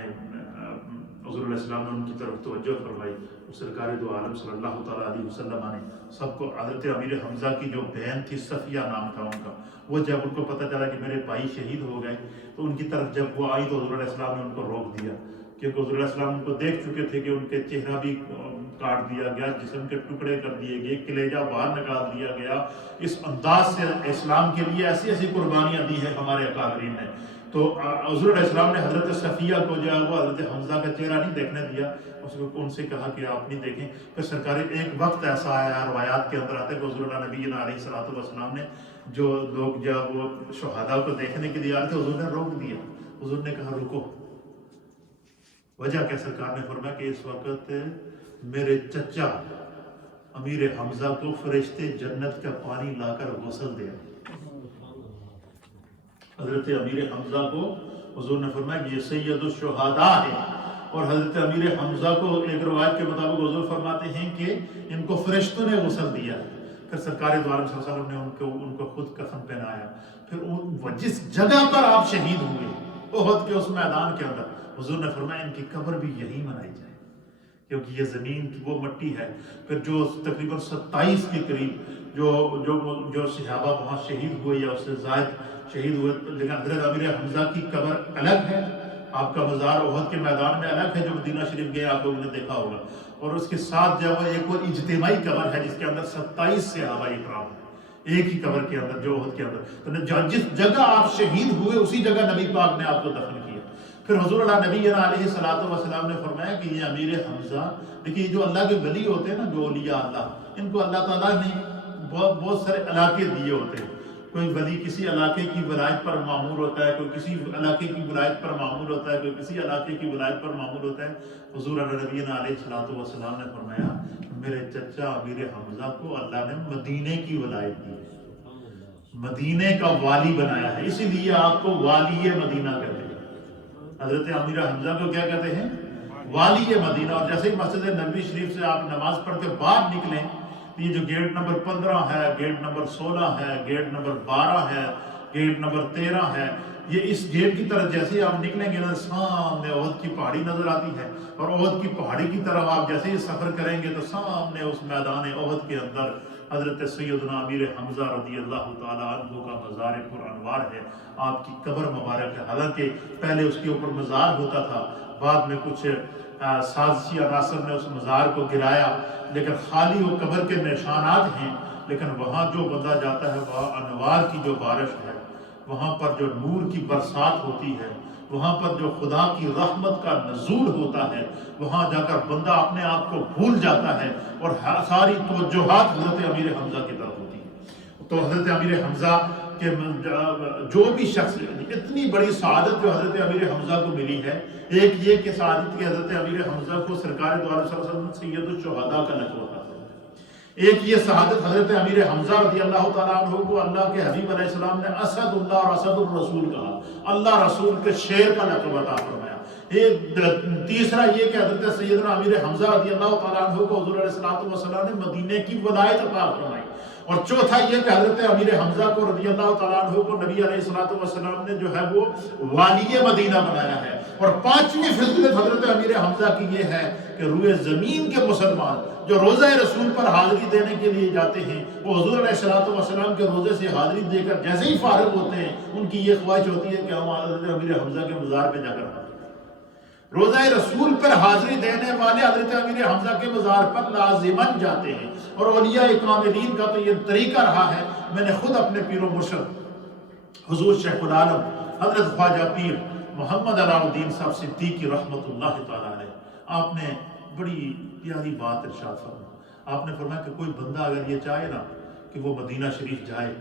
حضور علیہ السلام نے ان کی طرف توجہ فرمائی۔ سرکار دو عالم صلی اللہ تعالیٰ علیہ وسلم نے سب کو، حضرت امیر حمزہ کی جو بہن تھی صفیہ نام تھا ان کا، وہ جب ان کو پتہ چلا کہ میرے بھائی شہید ہو گئے تو ان کی طرف جب وہ آئی تو حضور علیہ السلام نے ان کو روک دیا، کیونکہ حضور علیہ السلام ان کو دیکھ چکے تھے کہ ان کے چہرہ بھی کاٹ دیا گیا، جسم کے ٹکڑے کر دیے گئے، کلیجہ باہر نکال دیا گیا۔ اس انداز سے اسلام کے لیے ایسی ایسی قربانیاں دی ہیں ہمارے اکابرین نے۔ تو حضور علیہ السلام نے حضرت صفیہ کو جو ہے وہ حضرت حمزہ کا چہرہ نہیں دیکھنے دیا، اس کو ان سے کہا کہ آپ نہیں دیکھیں۔ پھر سرکار ایک وقت ایسا آیا، روایات کے اندر آتے کہ حضور اللہ نبی علیہ الصلوۃ والسلام نے جو لوگ جو وہ شہداء کو دیکھنے کے لیے آئے تھے، حضور نے روک دیا، حضور نے کہا رکو، وجہ کیا؟ سرکار نے فرمایا کہ اس وقت میرے چچا امیر حمزہ کو فرشتے جنت کا پانی لا کر غسل دے رہے۔ حضرت امیر حمزہ کو حضور نے فرمایا کہ یہ سید الشہداء ہے، اور حضرت امیر حمزہ کو ایک روایت کے مطابق حضور فرماتے ہیں کہ ان کو فرشتوں نے غسل دیا۔ پھر سرکار دو عالم صلی اللہ علیہ وسلم نے ان کو خود کفن پہنایا۔ پھر جس جگہ پر آپ شہید ہوئے احد کے اس میدان کے اندر، حضور نے فرمایا ان کی قبر بھی یہی بنائی جائے، کیونکہ یہ زمین کی وہ مٹی ہے۔ پھر جو تقریباً 27 کے قریب جو صحابہ وہاں شہید ہوئے یا اس سے زائد شہید ہوئے، لیکن حضرت امیر حمزہ کی قبر الگ ہے، آپ کا مزار احد کے میدان میں الگ ہے جو مدینہ شریف گئے آپ لوگوں نے دیکھا ہوگا، اور اس کے ساتھ جو ہے ایک وہ اجتماعی قبر ہے جس کے اندر 27 صحابہ اکرام ہیں ایک ہی قبر کے اندر جو احد کے اندر۔ تو جس جگہ آپ شہید ہوئے اسی جگہ نبی پاک نے آپ کو دفن کیا۔ پھر حضور اللہ نبی علیہ السلام نے فرمایا کہ یہ امیر حمزہ، دیکھیے جو اللہ کے ولی ہوتے ہیں نا، جو اولیاء اللہ، ان کو اللہ تعالیٰ نے بہت سارے علاقے دیے ہوتے ہیں۔ کوئی ولی کسی علاقے کی ولایت پر معمور ہوتا ہے، کوئی کسی علاقے کی ولایت پر معمور ہوتا ہے، کوئی کسی علاقے کی ولایت پر معمور ہوتا ہے۔ حضور نبی علیہ السلام نے فرمایا میرے چچا امیر حمزہ کو اللہ نے مدینے کی ولایت دی ہے، مدینے کا والی بنایا ہے، اسی لیے آپ کو والی مدینہ کہتے ہیں۔ حضرت امیر حمزہ کو کیا کہتے ہیں؟ والی مدینہ۔ اور جیسے ہی مسجد نبوی شریف سے آپ نماز پڑھ کے باہر نکلیں، یہ جو گیٹ نمبر 15 ہے، گیٹ نمبر 16 ہے، گیٹ نمبر 12 ہے، گیٹ نمبر 13 ہے، یہ اس گیٹ کی طرف جیسے ہی آپ نکلیں گے نا، سامنے احد کی پہاڑی نظر آتی ہے، اور احد کی پہاڑی کی طرف آپ جیسے ہی سفر کریں گے تو سامنے اس میدان احد کے اندر حضرت سیدنا امیر حمزہ رضی اللہ تعالیٰ عنہ کا مزار پر انوار ہے، آپ کی قبر مبارک ہے۔ حالانکہ پہلے اس کے اوپر مزار ہوتا تھا، بعد میں کچھ سازشی عناصر نے اس مزار کو گرایا، لیکن خالی وہ قبر کے نشانات ہیں، لیکن وہاں جو بندہ جاتا ہے وہاں انوار کی جو بارش ہے، وہاں پر جو نور کی برسات ہوتی ہے، وہاں پر جو خدا کی رحمت کا نزول ہوتا ہے، وہاں جا کر بندہ اپنے آپ کو بھول جاتا ہے اور ساری توجہات حضرت امیر حمزہ کی طرف ہوتی ہے۔ تو حضرت امیر حمزہ کہ جو بھی شخص، اتنی بڑی سعادت جو حضرت امیر حمزہ کو ملی ہے، ایک یہ کہ سعادت کی حضرت امیر حمزہ کو سرکار دو عالم صلی اللہ علیہ وسلم سید الشہداء کا لقب عطا فرمایا۔ ایک یہ سعادت حضرت امیر حمزہ رضی اللہ تعالیٰ عنہ کو اللہ کے حبیب علیہ السلام نے اسد اللہ اور اسد الرسول کہا، اللہ رسول کے شیر کا لقب عطا فرمایا۔ تیسرا یہ کہ حضرت سیدنا امیر حمزہ رضی اللہ تعالیٰ عنہ کو حضور علیہ السلام نے مدینے کی ولایت عطا فرمائی۔ اور چوتھا یہ کہ حضرت امیر حمزہ کو رضی اللہ تعالیٰ عنہ کو نبی علیہ السلام نے جو ہے وہ والی مدینہ بنایا ہے۔ اور پانچویں فضیلت حضرت امیر حمزہ کی یہ ہے کہ روئے زمین کے مسلمان جو روزہ رسول پر حاضری دینے کے لیے جاتے ہیں، وہ حضور علیہ السلام کے روزے سے حاضری دے کر جیسے ہی فارغ ہوتے ہیں، ان کی یہ خواہش ہوتی ہے کہ ہم حضرت امیر حمزہ کے مزار پہ جا کر حاضر۔ روزہ رسول پر حاضری دینے والے حضرت امیر حمزہ کے مزار پر لازماً جاتے ہیں، اور اولیاء کاملین کا تو یہ طریقہ رہا ہے۔ میں نے خود اپنے پیر و مرشد حضور شیخ العالم حضرت خواجہ پیر محمد علاء الدین صاحب صدیقی رحمۃ اللہ تعالیٰ علیہ، آپ نے بڑی پیاری بات ارشاد فرمایا۔ آپ نے فرمایا کہ کوئی بندہ اگر یہ چاہے نا کہ وہ مدینہ شریف جائے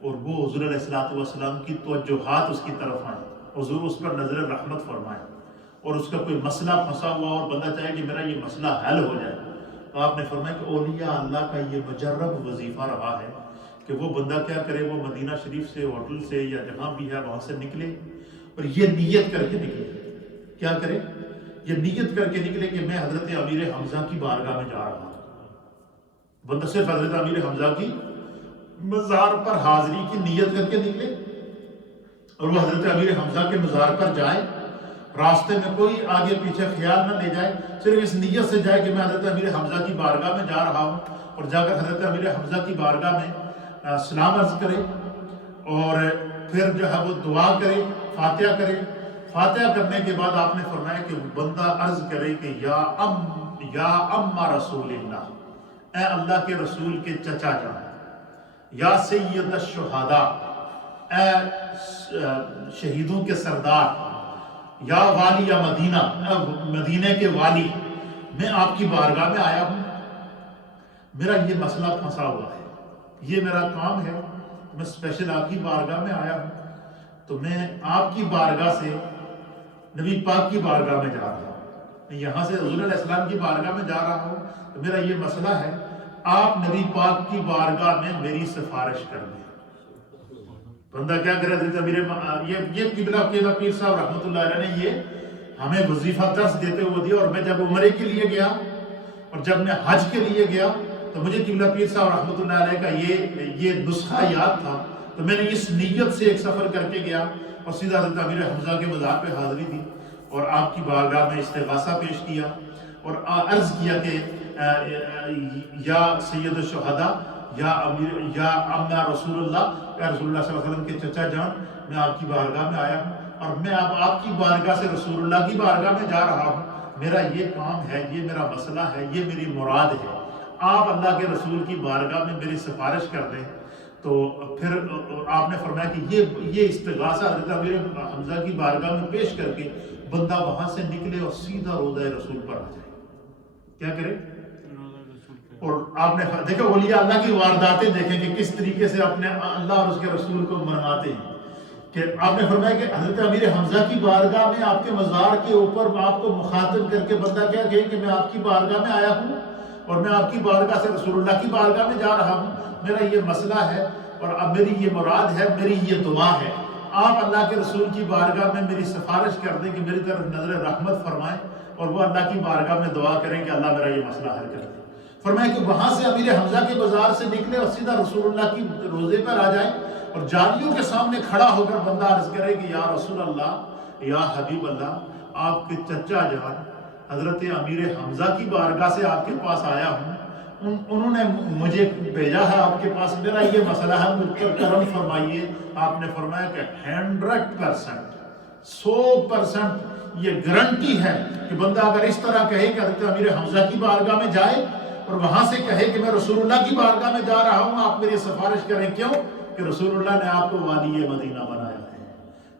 اور وہ حضور علیہ السلام کی توجہات اس کی طرف آئیں، حضور اس پر نظر رحمت فرمائے، اور اس کا کوئی مسئلہ پھنسا ہوا اور بندہ چاہے کہ میرا یہ مسئلہ حل ہو جائے، تو آپ نے فرمایا کہ اولیاء اللہ کا یہ مجرب وظیفہ رہا ہے کہ وہ بندہ کیا کرے، وہ مدینہ شریف سے، ہوٹل سے یا جہاں بھی ہے وہاں سے نکلے اور یہ نیت کر کے نکلے، کیا کرے، یہ نیت کر کے نکلے کہ میں حضرت امیر حمزہ کی بارگاہ میں جا رہا ہوں۔ بندہ صرف حضرت امیر حمزہ کی مزار پر حاضری کی نیت کر کے نکلے اور وہ حضرت امیر حمزہ کے مزار پر جائے، راستے میں کوئی آگے پیچھے خیال نہ لے جائے، صرف اس نیت سے جائے کہ میں حضرت امیر حمزہ کی بارگاہ میں جا رہا ہوں، اور جا کر حضرت امیر حمزہ کی بارگاہ میں سلام عرض کرے، اور پھر جو ہے وہ دعا کرے، فاتحہ کرے۔ فاتحہ کرنے کے بعد آپ نے فرمایا کہ بندہ عرض کرے کہ یا ام رسول اللہ، اے اللہ کے رسول کے چچا جان، یا سید الشہداء، اے شہیدوں کے سردار، یا والی یا مدینہ، مدینے کے والی، میں آپ کی بارگاہ میں آیا ہوں، میرا یہ مسئلہ پھنسا ہوا ہے، یہ میرا کام ہے، میں اسپیشل آپ کی بارگاہ میں آیا ہوں، تو میں آپ کی بارگاہ سے نبی پاک کی بارگاہ میں جا رہا ہوں، میں یہاں سے حضور علیہ السلام کی بارگاہ میں جا رہا ہوں تو میرا یہ مسئلہ ہے، آپ نبی پاک کی بارگاہ میں میری سفارش کر دیں۔ بندہ کیا کرے؟ یہ قبلہ پیر صاحب رحمۃ اللہ علیہ نے یہ ہمیں وظیفہ درس دیتے ہوئے دیا، اور میں جب عمرے کے لیے گیا اور جب میں حج کے لیے گیا تو مجھے قبلہ پیر صاحب رحمۃ اللہ علیہ کا یہ نسخہ یاد تھا، تو میں نے اس نیت سے ایک سفر کر کے گیا اور سیدھا حضرت امیر حمزہ کے مزار پہ حاضری دی اور آپ کی بارگاہ میں استغاثہ پیش کیا اور عرض کیا کہ یا سید الشہداء یا امنا رسول اللہ، یا رسول اللہ صلی اللہ علیہ وسلم کے چچا جان، میں آپ کی بارگاہ میں آیا ہوں اور میں آپ کی بارگاہ سے رسول اللہ کی بارگاہ میں جا رہا ہوں، میرا یہ کام ہے، یہ میرا مسئلہ ہے، یہ میری مراد ہے، آپ اللہ کے رسول کی بارگاہ میں میری سفارش کر دیں۔ تو پھر آپ نے فرمایا کہ یہ استغاثہ حضرت امیر حمزہ کی بارگاہ میں پیش کر کے بندہ وہاں سے نکلے اور سیدھا روضہ رسول پر آ جائے۔ کیا کرے؟ اور آپ نے دیکھو اولیاء اللہ کی وارداتیں دیکھیں کہ کس طریقے سے اپنے اللہ اور اس کے رسول کو منواتے ہیں، کہ آپ نے فرمایا کہ حضرت امیر حمزہ کی بارگاہ میں آپ کے مزار کے اوپر آپ کو مخاطب کر کے بندہ کیا کہے کہ میں آپ کی بارگاہ میں آیا ہوں اور میں آپ کی بارگاہ سے رسول اللہ کی بارگاہ میں جا رہا ہوں، میرا یہ مسئلہ ہے اور اب میری یہ مراد ہے، میری یہ دعا ہے، آپ اللہ کے رسول کی بارگاہ میں میری سفارش کر دیں کہ میری طرف نظر رحمت فرمائیں، اور وہ اللہ کی بارگاہ میں دعا کریں کہ اللہ میرا یہ مسئلہ حل کر دے۔ فرمایا کہ وہاں سے امیر حمزہ کے بازار سے نکلے اور سیدھا رسول اللہ کی روزے پر آ جائے اور جالیوں کے سامنے کھڑا ہو کر بندہ عرض کرے کہ یا رسول اللہ، یا حبیب اللہ، آپ کے چچا جان حضرت امیر حمزہ کی بارگاہ سے آپ کے پاس آیا ہوں، انہوں نے مجھے بھیجا ہے آپ کے پاس، میرا یہ مسئلہ ہے، مجھ پر کرم فرمائیے۔ آپ نے فرمایا کہ 100%، 100% یہ گارنٹی ہے کہ بندہ اگر اس طرح کہے کہ حضرت امیر حمزہ کی بارگاہ میں جائے اور وہاں سے کہے کہ میں رسول اللہ کی بارگاہ میں جا رہا ہوں، آپ میری سفارش کریں، کیوں کہ رسول اللہ نے آپ کو والی مدینہ بنایا ہے،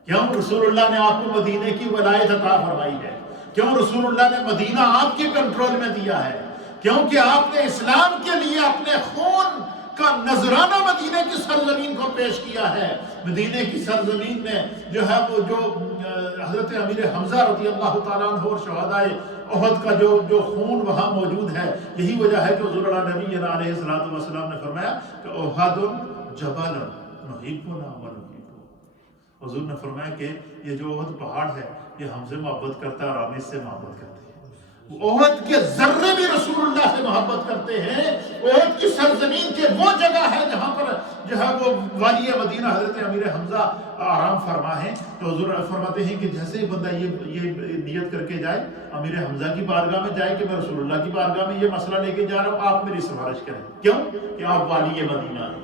کیوں رسول اللہ نے آپ کو مدینے کی ولایت عطا فرمائی ہے، کیوں رسول اللہ نے مدینہ آپ کے کنٹرول میں دیا ہے، کیونکہ آپ نے اسلام کے لیے اپنے خون کا نذرانہ مدینے کی سرزمین کو پیش کیا ہے۔ مدینے کی سرزمین میں جو ہے وہ جو حضرت امیر حمزہ رضی اللہ تعالیٰ عنہ اور شہدائے احد کا جو خون وہاں موجود ہے، یہی وجہ ہے کہ حضور نبی علیہ السلام نے فرمایا کہ احد جبل نحبنا ونحبہ، حضور نے فرمایا کہ یہ جو احد پہاڑ ہے یہ ہم سے محبت کرتا ہے اور ہم اس سے محبت کرتے ہیں۔ احد کے ذرے بھی رسول اللہ سے محبت کرتے ہیں۔ احد کی سرزمین کے وہ جگہ ہے جہاں پر جو ہے وہ والی مدینہ حضرت امیر حمزہ آرام فرما ہے۔ تو حضور فرماتے ہیں کہ جیسے ہی بندہ یہ نیت کر کے جائے امیر حمزہ کی بارگاہ میں جائے کہ میں رسول اللہ کی بارگاہ میں یہ مسئلہ لے کے جا رہا ہوں، آپ میری سفارش کریں، کیوں کہ آپ والی مدینہ ہیں،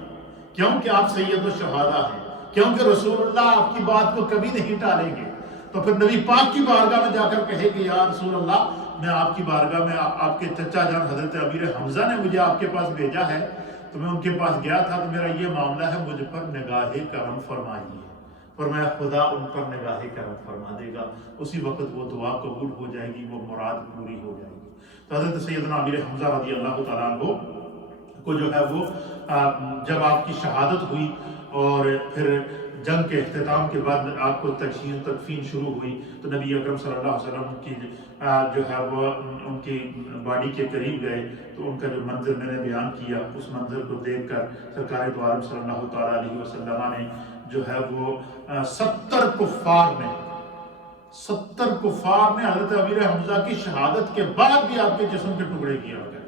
کیوں کہ آپ سید الشہداء ہیں، کیوں کہ رسول اللہ آپ کی بات کو کبھی نہیں ٹالیں گے۔ تو پھر نبی پاک کی بارگاہ میں جا کر کہے کہ یا رسول اللہ، میں آپ کی بارگاہ میں آپ کے چچا جان حضرت امیر حمزہ نے مجھے آپ کے پاس بھیجا ہے، تو میں ان کے پاس گیا تھا، تو میرا یہ معاملہ ہے، مجھ پر نگاہ کرم فرمائیے، فرمایا خدا ان پر نگاہ کرم فرما دے گا، اسی وقت وہ دعا قبول ہو جائے گی، وہ مراد پوری ہو جائے گی۔ تو حضرت سیدنا امیر حمزہ رضی اللہ تعالیٰ عنہ کو جو ہے وہ جب آپ کی شہادت ہوئی اور پھر جنگ کے اختتام کے بعد آپ کو تدفین شروع ہوئی، تو نبی اکرم صلی اللہ علیہ وسلم کی جو ہے وہ ان کی باڈی کے قریب گئے، تو ان کا جو منظر میں نے بیان کیا، اس منظر کو دیکھ کر سرکار دو عالم صلی اللہ تعالیٰ علیہ وسلم نے جو ہے وہ 70 کفار نے حضرت امیر حمزہ کی شہادت کے بعد بھی آپ کے جسم کے ٹکڑے کیا گئے،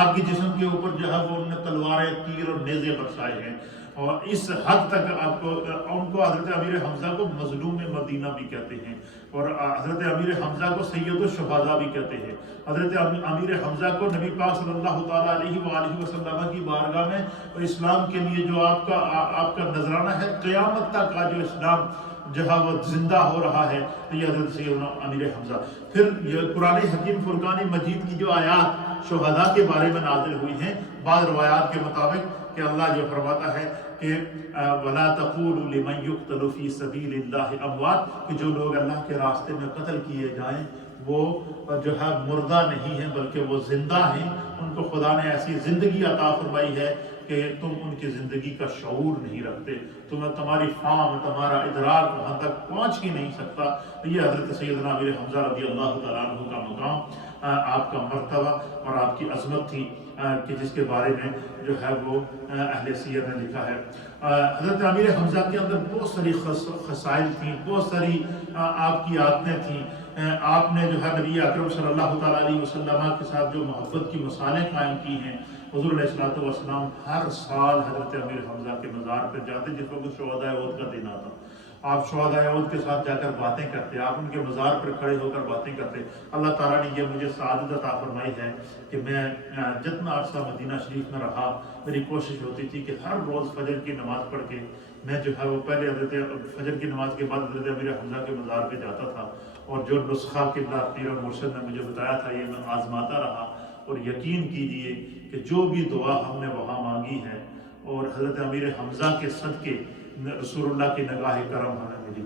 آپ کی جسم کے اوپر جو ہے وہ انہوں نے تلواریں، تیر اور نیزے برسائے ہیں، اور اس حد تک آپ کو ان کو حضرت امیر حمزہ کو مظلوم مدینہ بھی کہتے ہیں، اور حضرت امیر حمزہ کو سید الشہداء بھی کہتے ہیں۔ حضرت امیر حمزہ کو نبی پاک صلی اللہ تعالیٰ علیہ وآلہ وسلم کی بارگاہ میں اور اسلام کے لیے جو آپ کا نذرانہ ہے، قیامت تک کا جو اسلام جو ہے وہ زندہ ہو رہا ہے، تو یہ حضرت سیدنا امیر حمزہ۔ پھر یہ قرآن حکیم فرقان مجید کی جو آیات شہداء کے بارے میں نازل ہوئی ہیں، بعض روایات کے مطابق کہ اللہ جو فرماتا ہے کہ وَلَا تَقُولُوا لِمَنْ يُقْتَلُ فِي سَبِيلِ اللَّهِ أَمْوَاتٌ، کہ جو لوگ اللہ کے راستے میں قتل کیے جائیں وہ جو ہے مردہ نہیں ہیں بلکہ وہ زندہ ہیں، ان کو خدا نے ایسی زندگی عطا فرمائی ہے کہ تم ان کی زندگی کا شعور نہیں رکھتے، تمہاری فہم، تمہارا ادراک وہاں تک پہنچ ہی نہیں سکتا۔ یہ حضرت سیدنا امیر حمزہ رضی اللہ تعالیٰ عنہ کا مقام، آپ کا مرتبہ اور آپ کی عظمت تھی کہ جس کے بارے میں جو ہے وہ اہل سیر نے لکھا ہے۔ حضرت امیر حمزہ کے اندر بہت ساری خصائل تھیں، بہت ساری آپ کی عادتیں تھیں۔ آپ نے جو ہے نبی اکرم صلی اللہ تعالیٰ علیہ وسلم کے ساتھ جو محبت کی مثالیں قائم کی ہیں۔ حضور علیہ الصلوۃ والسلام ہر سال حضرت امیر حمزہ کے مزار پر جاتے، جس وقت شہدائے احد کا دن آتا، آپ شہدائے احد کے ساتھ جا کر باتیں کرتے، آپ ان کے مزار پر کھڑے ہو کر باتیں کرتے۔ اللہ تعالیٰ نے یہ مجھے سعادت عطا فرمائی ہے کہ میں جتنا عرصہ مدینہ شریف میں رہا، میری کوشش ہوتی تھی کہ ہر روز فجر کی نماز پڑھ کے میں جو ہے وہ پہلے حضرت فجر کی نماز کے بعد حضرت امیر حمزہ کے مزار پہ جاتا تھا، اور جو نسخہ قبلہ پیر اور مرشد نے مجھے بتایا تھا یہ میں آزماتا رہا۔ اور یقین کیجئے کہ جو بھی دعا ہم نے وہاں مانگی ہے اور حضرت امیر حمزہ کے صدقے رسول اللہ کی نگاہ کرم ہمیں ملی،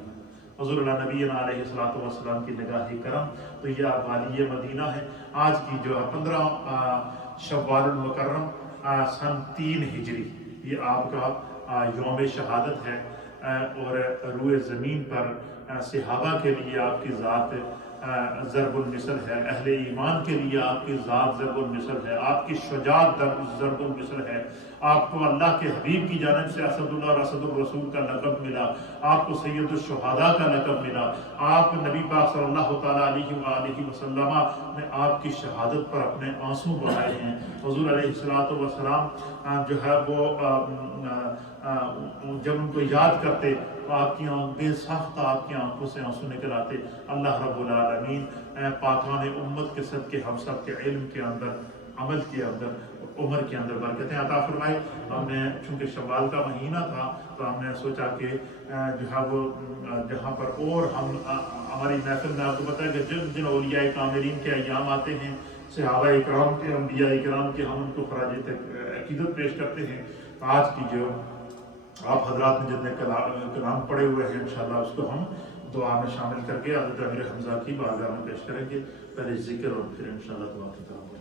حضور اللہ نبی علیہ الصلوۃ والسلام کی نگاہ کرم۔ تو یہ والی مدینہ ہے۔ آج کی جو 15 شوال المکرم سن 3 ہجری، یہ آپ کا یوم شہادت ہے، اور روئے زمین پر صحابہ کے لیے آپ کی ذات ضرب المثل ہے، اہل ایمان کے لیے آپ کی ذات ضرب المثل ہے، آپ کی شجاعت ضرب المثل ہے۔ آپ کو اللہ کے حبیب کی جانب سے اسد اللہ اور اسد الرسول کا لقب ملا، آپ کو سید الشہداء کا لقب ملا۔ آپ نبی پاک صلی اللہ تعالیٰ علیہ وآلہ وسلم نے آپ کی شہادت پر اپنے آنسو بہائے ہیں۔ حضور علیہ الصلوۃ والسلام جو ہے وہ جب ان کو یاد کرتے تو آپ کی بے ساختہ آپ کی آنکھوں سے آنسو نکل آتے۔ اللہ رب العالمین پاکان امت کے صدقے ہم سب کے علم کے اندر، عمل کے اندر، عمر کے اندر برکتیں عطا فرمائے۔ ہم نے چونکہ شوال کا مہینہ تھا تو ہم نے سوچا کہ جو ہے وہ جہاں پر اور ہم ہماری محفل میں آپ کو بتایا کہ جن جن اولیاء کاملین کے ایام آتے ہیں، صحابہ اکرام کے، انبیاء اکرام کے، ہم ان کو خراج عقیدت پیش کرتے ہیں۔ آج کی جو آپ حضرات نے جتنے کلام پڑے ہوئے ہیں انشاءاللہ اس کو ہم دعا میں شامل کر کے حضرت امیر حمزہ کی بارگاہ میں پیش کریں گے۔ پہلے ذکر اور پھر انشاءاللہ دعا کی طرف